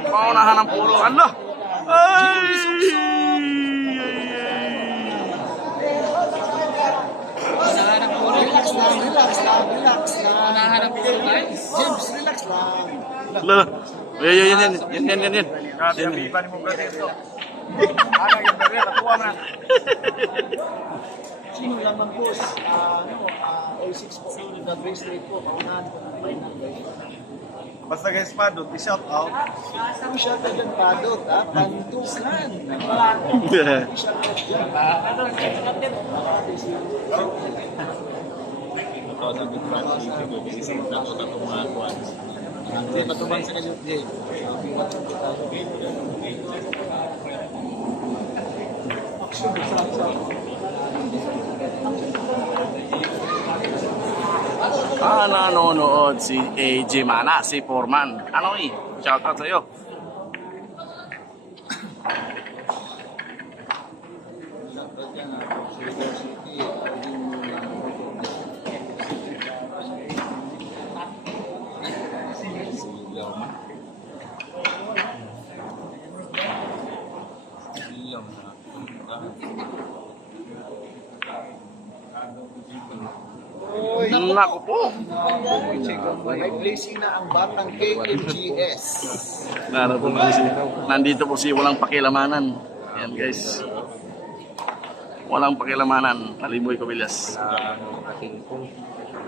Paunahan ng puro. Ano? Ay! Relax lang, relax lang, relax lang. Nahanap ko guys. James, relax lang. Lala. Yan. Iban mo ka dito. Ano yung dali, katuwa na. Sino naman po, all 6 po, the base rate po, paunahan po ng final guys. Basta guys, Padot, i-shout out. Ang shout out dyan, Padot, ha? Pantukan. Shout out dyan. Hindi, patubang sa kayo, Jay. Nanonood si AJ Mana, si Foreman. Ano eh? Shoutout sa'yo. Naku po. May blessing na ang batang KMGS. Nandito po si walang pakilamanan. Ayan guys. Walang pakilamanan. Alimoy Cobillas. Kingkong.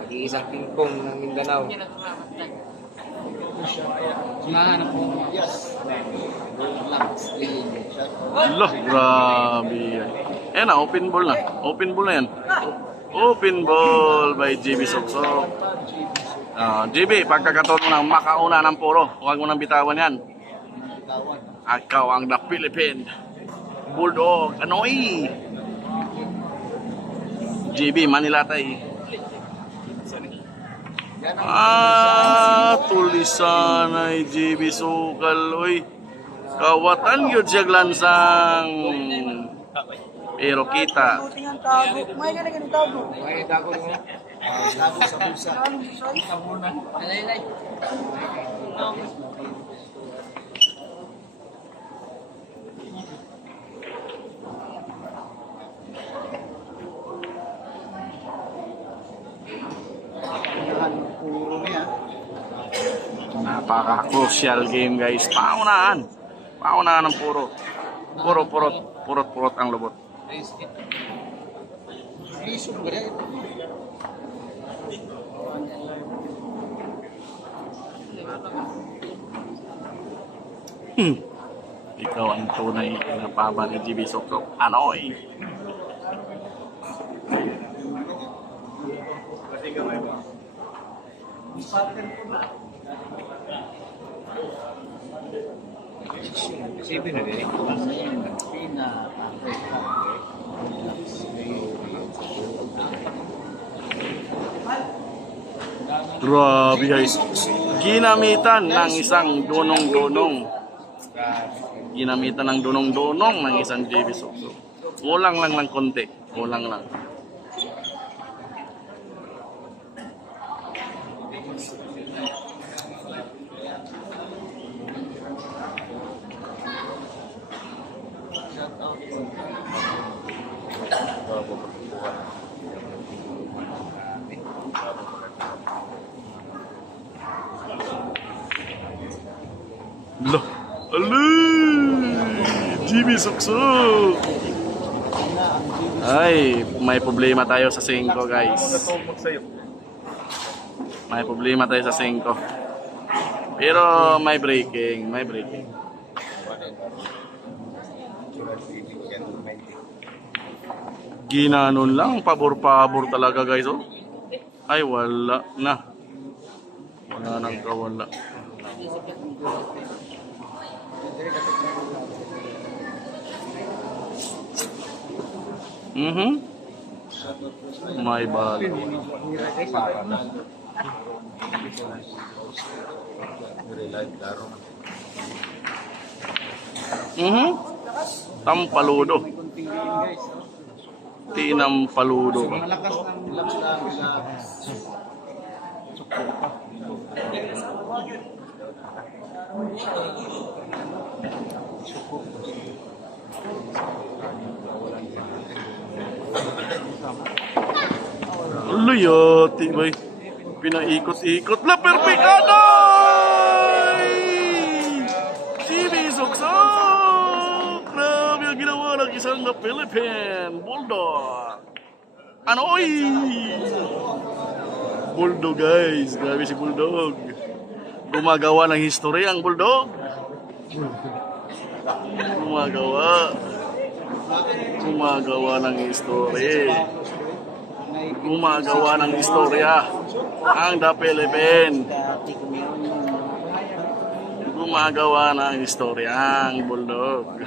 Mag-iisang kingkong ng Mindanao. Loh, grabe yan. Ayan na, open ball na. Open ball na yan. Open ball by JB Soksok. JB, pagkakataon mo na makauna ng puro. Huwag mo nang bitawan yan. Ikaw ang the Philippine Bulldog. Anoy! JB, Manilatay. Tulisan ay JB Sukal. Uy, kawatan yun siya glansang. Pero kita. May ganun tago. May dago mo. Tago sa bulsa. Napaka-crucial game guys. Paunahan. Paunahan ng puro. Purot ang lubot. Ikaw ang tunay na paba ni JB Soksok. Anoy! Sipin na din. Grabe guys. Ginamitan ng isang dunong-dunong. Ginamitan ng dunong-dunong ng isang JB Soksok. Kulang lang ng konti. Kulang lang. Loh, JB Soksok. Ay, may problema tayo sa 5 guys. May problema tayo sa 5. Pero may breaking. Ginanon lang, pabor-pabor talaga guys oh. Ay wala na. Wala nang kawala. May bala. Tampaludo. Tinampaludo. Malakas ng lakas sa Luyoti boy. Pinaikot-ikot la perfecto. JB Soksok. Grabe ang ginawa ng isang na Philippine Bulldog. Anoy! Bulldog guys. Grabe si Bulldog. Gumagawa ng history ang Bulldog. Gumagawa ng history. Gumagawa ng istorya ang The Philippine. Gumagawa ng istorya ang Bulldog.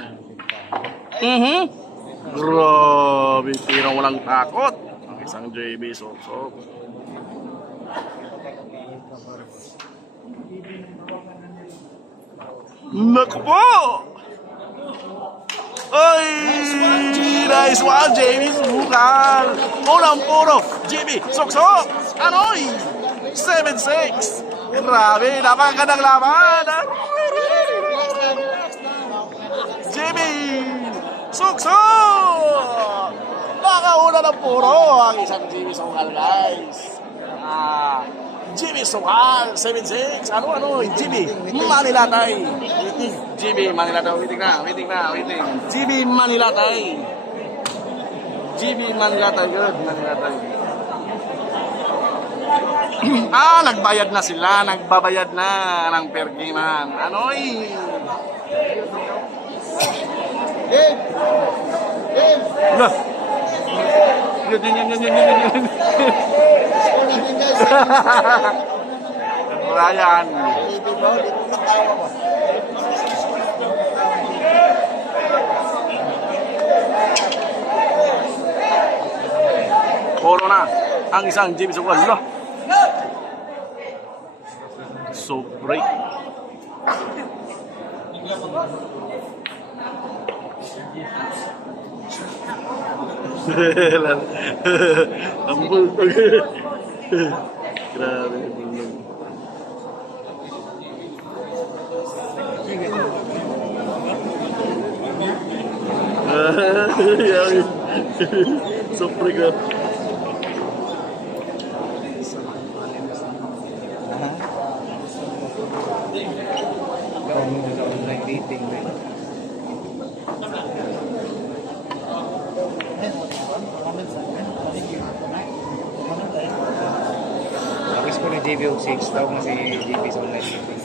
Grabe, tirang walang takot ang isang JB Soksok. Naku po! Ay! Nice one, JB Sukal! Unang-puro, JB Soksok! Anoy! 7-6! Grabe, napakagandang laban! JB Soksok! Nakauna ng puro ang isang JB Sukal, guys. JB Sukal, 7-6. Ano? JB Manilatay. JB Manilatay. Waiting. JB Manilatay. JB Manilatay. Good, Manilatay. Nagbayad na sila. Nagbabayad na ng pergiman. Anoy? Nah. Yan. Ryan. Puro na ang isang JB Sukal. So break. Ang bulldog. Grabe ang bulldog. Super ka. Online dating. Tapos ko na JB06, tawag mo si JB sa online dating.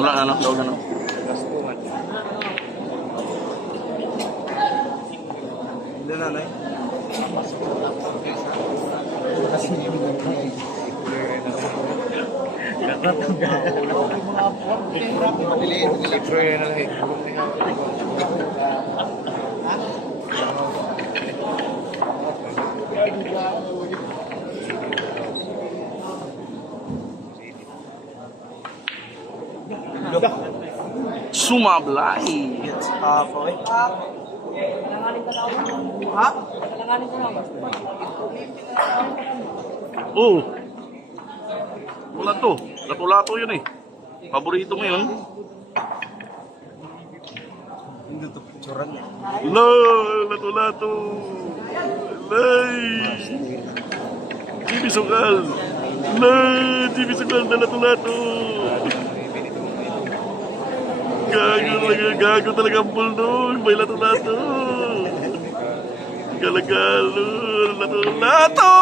Mula ano? Daw ano? Plus 2 man. Hindi na, Nay. Sumablay. Oh. Wala to. Lato-lato yun eh. Paborito mo yun. Hindi to picturean eh. No, lato-lato. Lay. JB Sukal. No, JB Sukal na lato-lato. Gago talaga ang bulldog. May lato-lato. Galagalo. Lato-lato.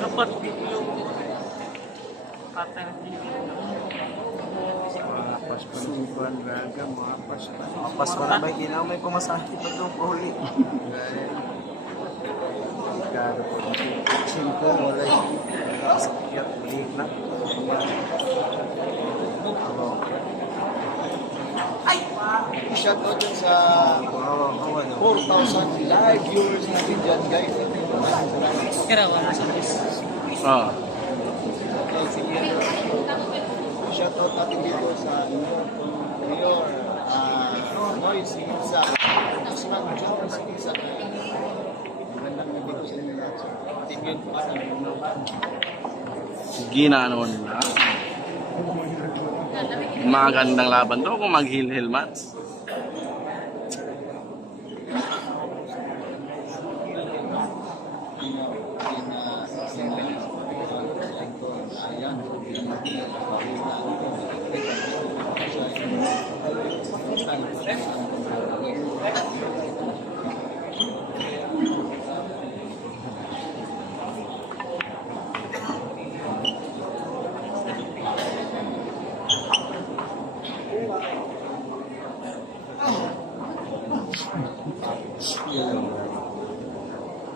Dapat yung pattern. Mapas pa ng iban, raga, mapas pa. Mapas pa na ba? Hindi na may pumasakit pa itong puli. Karo po. Simple, wala yung sakit, ulit na. Shoutout dun sa 4,000 live viewers natin dyan, guys. Kira wala sa guys. Shoutout natin dito sa Mayor Noy Sinisa. Asman, John Sinisa. Magandang gabi ko sa inyo lahat. Tingin po at Ginano nila. Magandang laban to kung mag-heal-heal match. Ayan.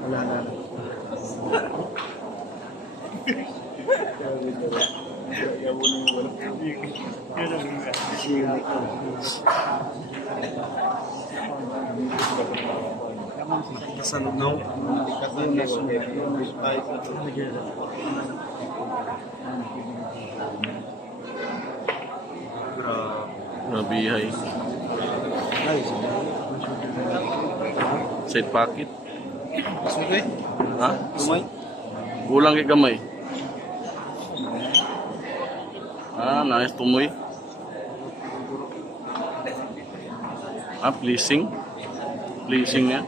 Wala na. Sanong. Nabihay. Side pocket. Ha? Kulang kay gamay. Nice tumoy. Pleasing. Pleasing niya.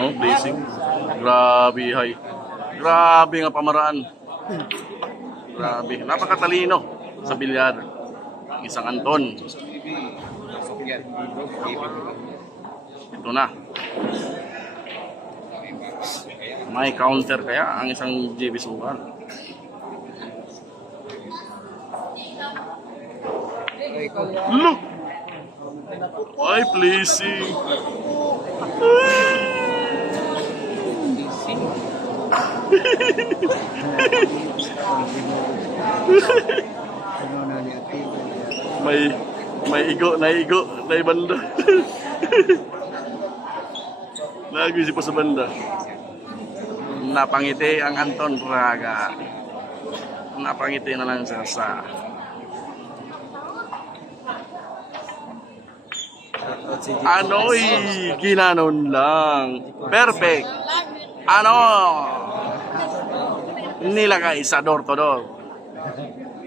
Oh, pleasing. Grabe hay. Grabe nga pamaraan. Grabe. Napakatalino sa bilyar. Isang Anton. Ito na. May counter kaya ang isang JB Sukan. Look! Ay, pleasing. may igo, na banda. Lagi si pa sa banda. Napangiti ang Anton Raga. Napangiti na lang siya sa Anoy, ginanon lang. Perfect. Ano? Nilagay sa door to door.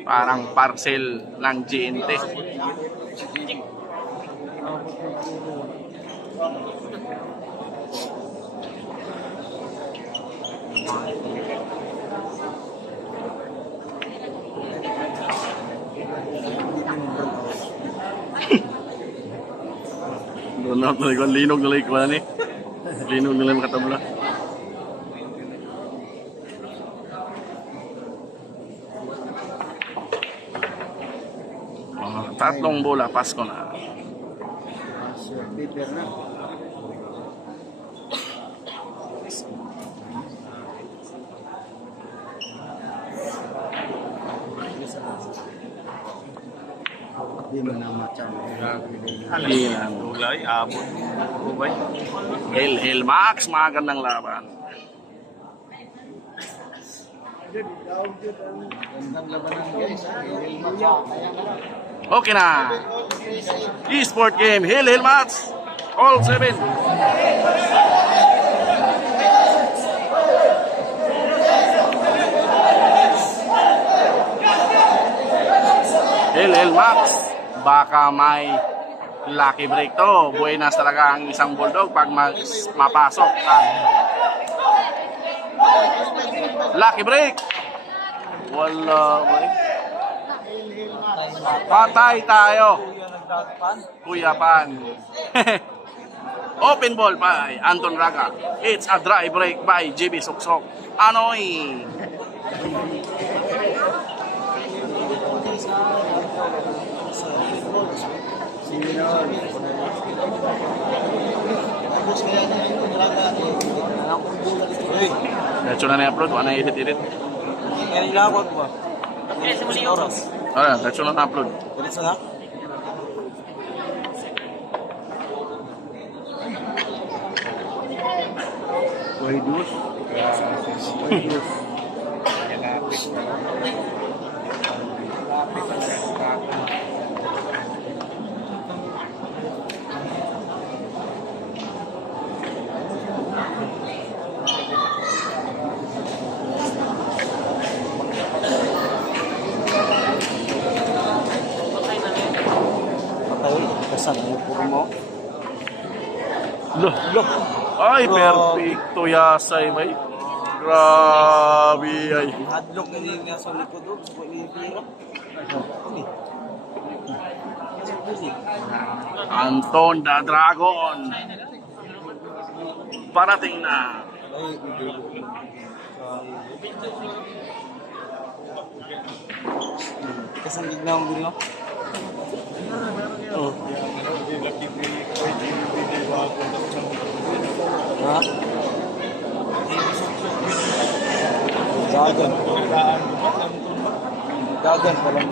Parang parcel ng GNT. Doon na ako linog na like wala ni. Linog na lang makatabla. Tatlong bola, Pasko na. Bitter na. Di mo na macam. Tulay, abot. Ubay. Hil Max, magandang laban. Gandang labanan guys. Okay na. E-sport game, Hil Max. All 7. Hil Max. Baka may lucky break to. Buenas talaga ang isang bulldog pag mapasok. Lucky break. Wala. Patay tayo. Kuya Pan. Open ball by Anton Raga. It's a dry break by JB Suksok. Anoy. Diretso na na-upload, wala na edit-edit. Diretso na na-upload. Waidus. Loh. Ay, perfecto yasay may. Grabe ay. Hadlock na nga sa likod sa pag-ibig. Anton the Dragon. Parating na. Kasangig na ang gulo. Oh. Ha? Dagan. Dagan pa lang.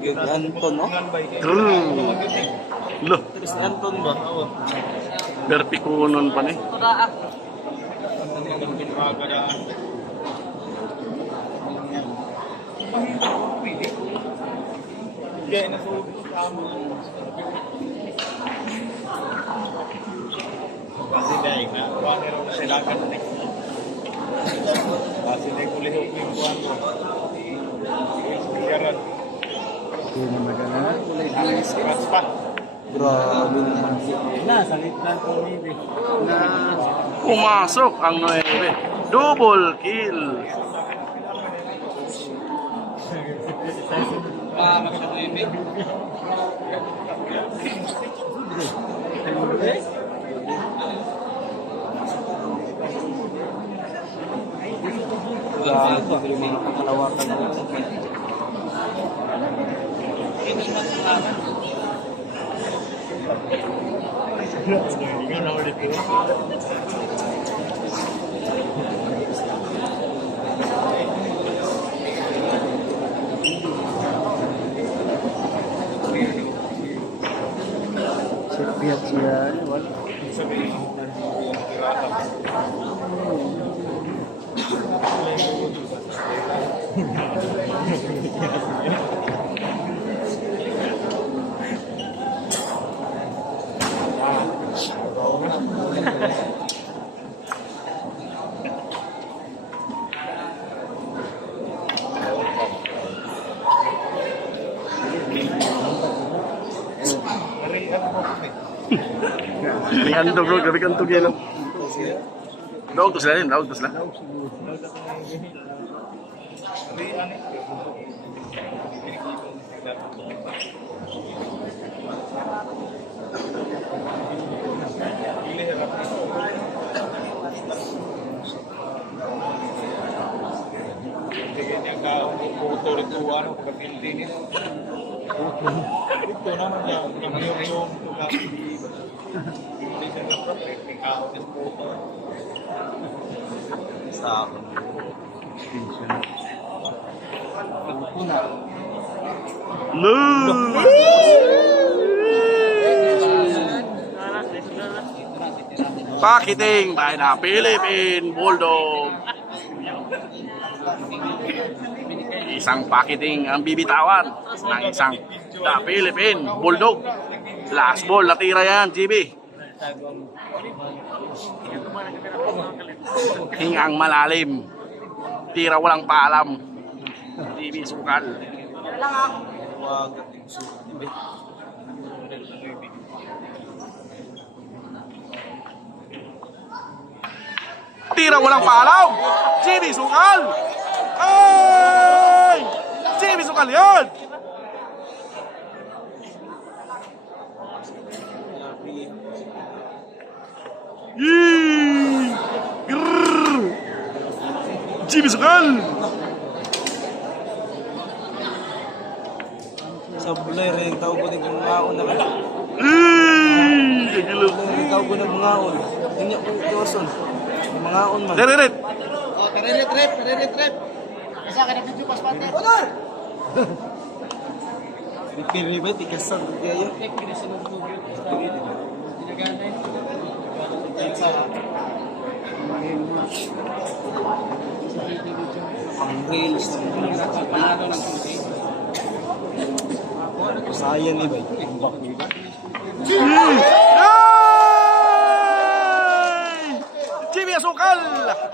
Good Anton, no? Lo, Chris Anton ba? Berpikunon pa ni. Kasi dahil na, wanero na sila ka na kasi dahil kulihok yung buwan ko. Sigaran. Sigaran pa. Grabe naman. Salit lang po nito. Pumasok ang 9. Double kill. Grabe yung mga pangalawakan na ito. Yun na ulit yun. Sirpiat siya. Wala. May andog bro, grabe kang tugyan. Daog to sila din, daog to sila. Ito naman yung Sa akin. Pakiting by na Philippine Bulldog. Isang pakiting ang bibitawan ng isang The Philippine Bulldog. Last ball, natira yan, GB. Hingang malalim. Tira walang paalam. GB sukal. Wag ating sulit. Tira walang paalam. GB sukal. Ay! GB sukal yan. Yee! Grrr! GB sukal. Sa bulay rin, tao ko din mga aon na rin. Gagilo. Tao ko ng mga aon. Hindi ko itoson. Mga aon man. Deririt. Trip. Isa ka na video pas pati. Honor! Dipili ba? Tikasan. Kaya yun. Pang reels. Sayang ni bay. GB sukal.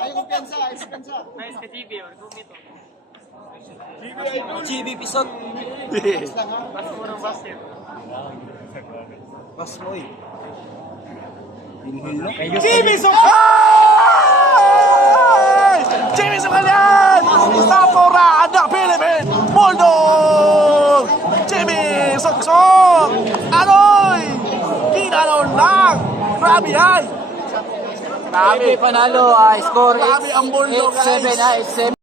Ay kumpiyansa, ay kumpiyansa. Nice ka TV, or gumito. GB pisot. Mas murang basket. Mas mo eh. Binhil no? GB sukal. guys! Jimmy Sukalian! Sa Porada, Philippines! Bulldog! Jimmy Suksok! Anoy! Kinalon lang! Grabe ay! Grabe panalo, score Grabe ang Bulldog, guys. 8-7.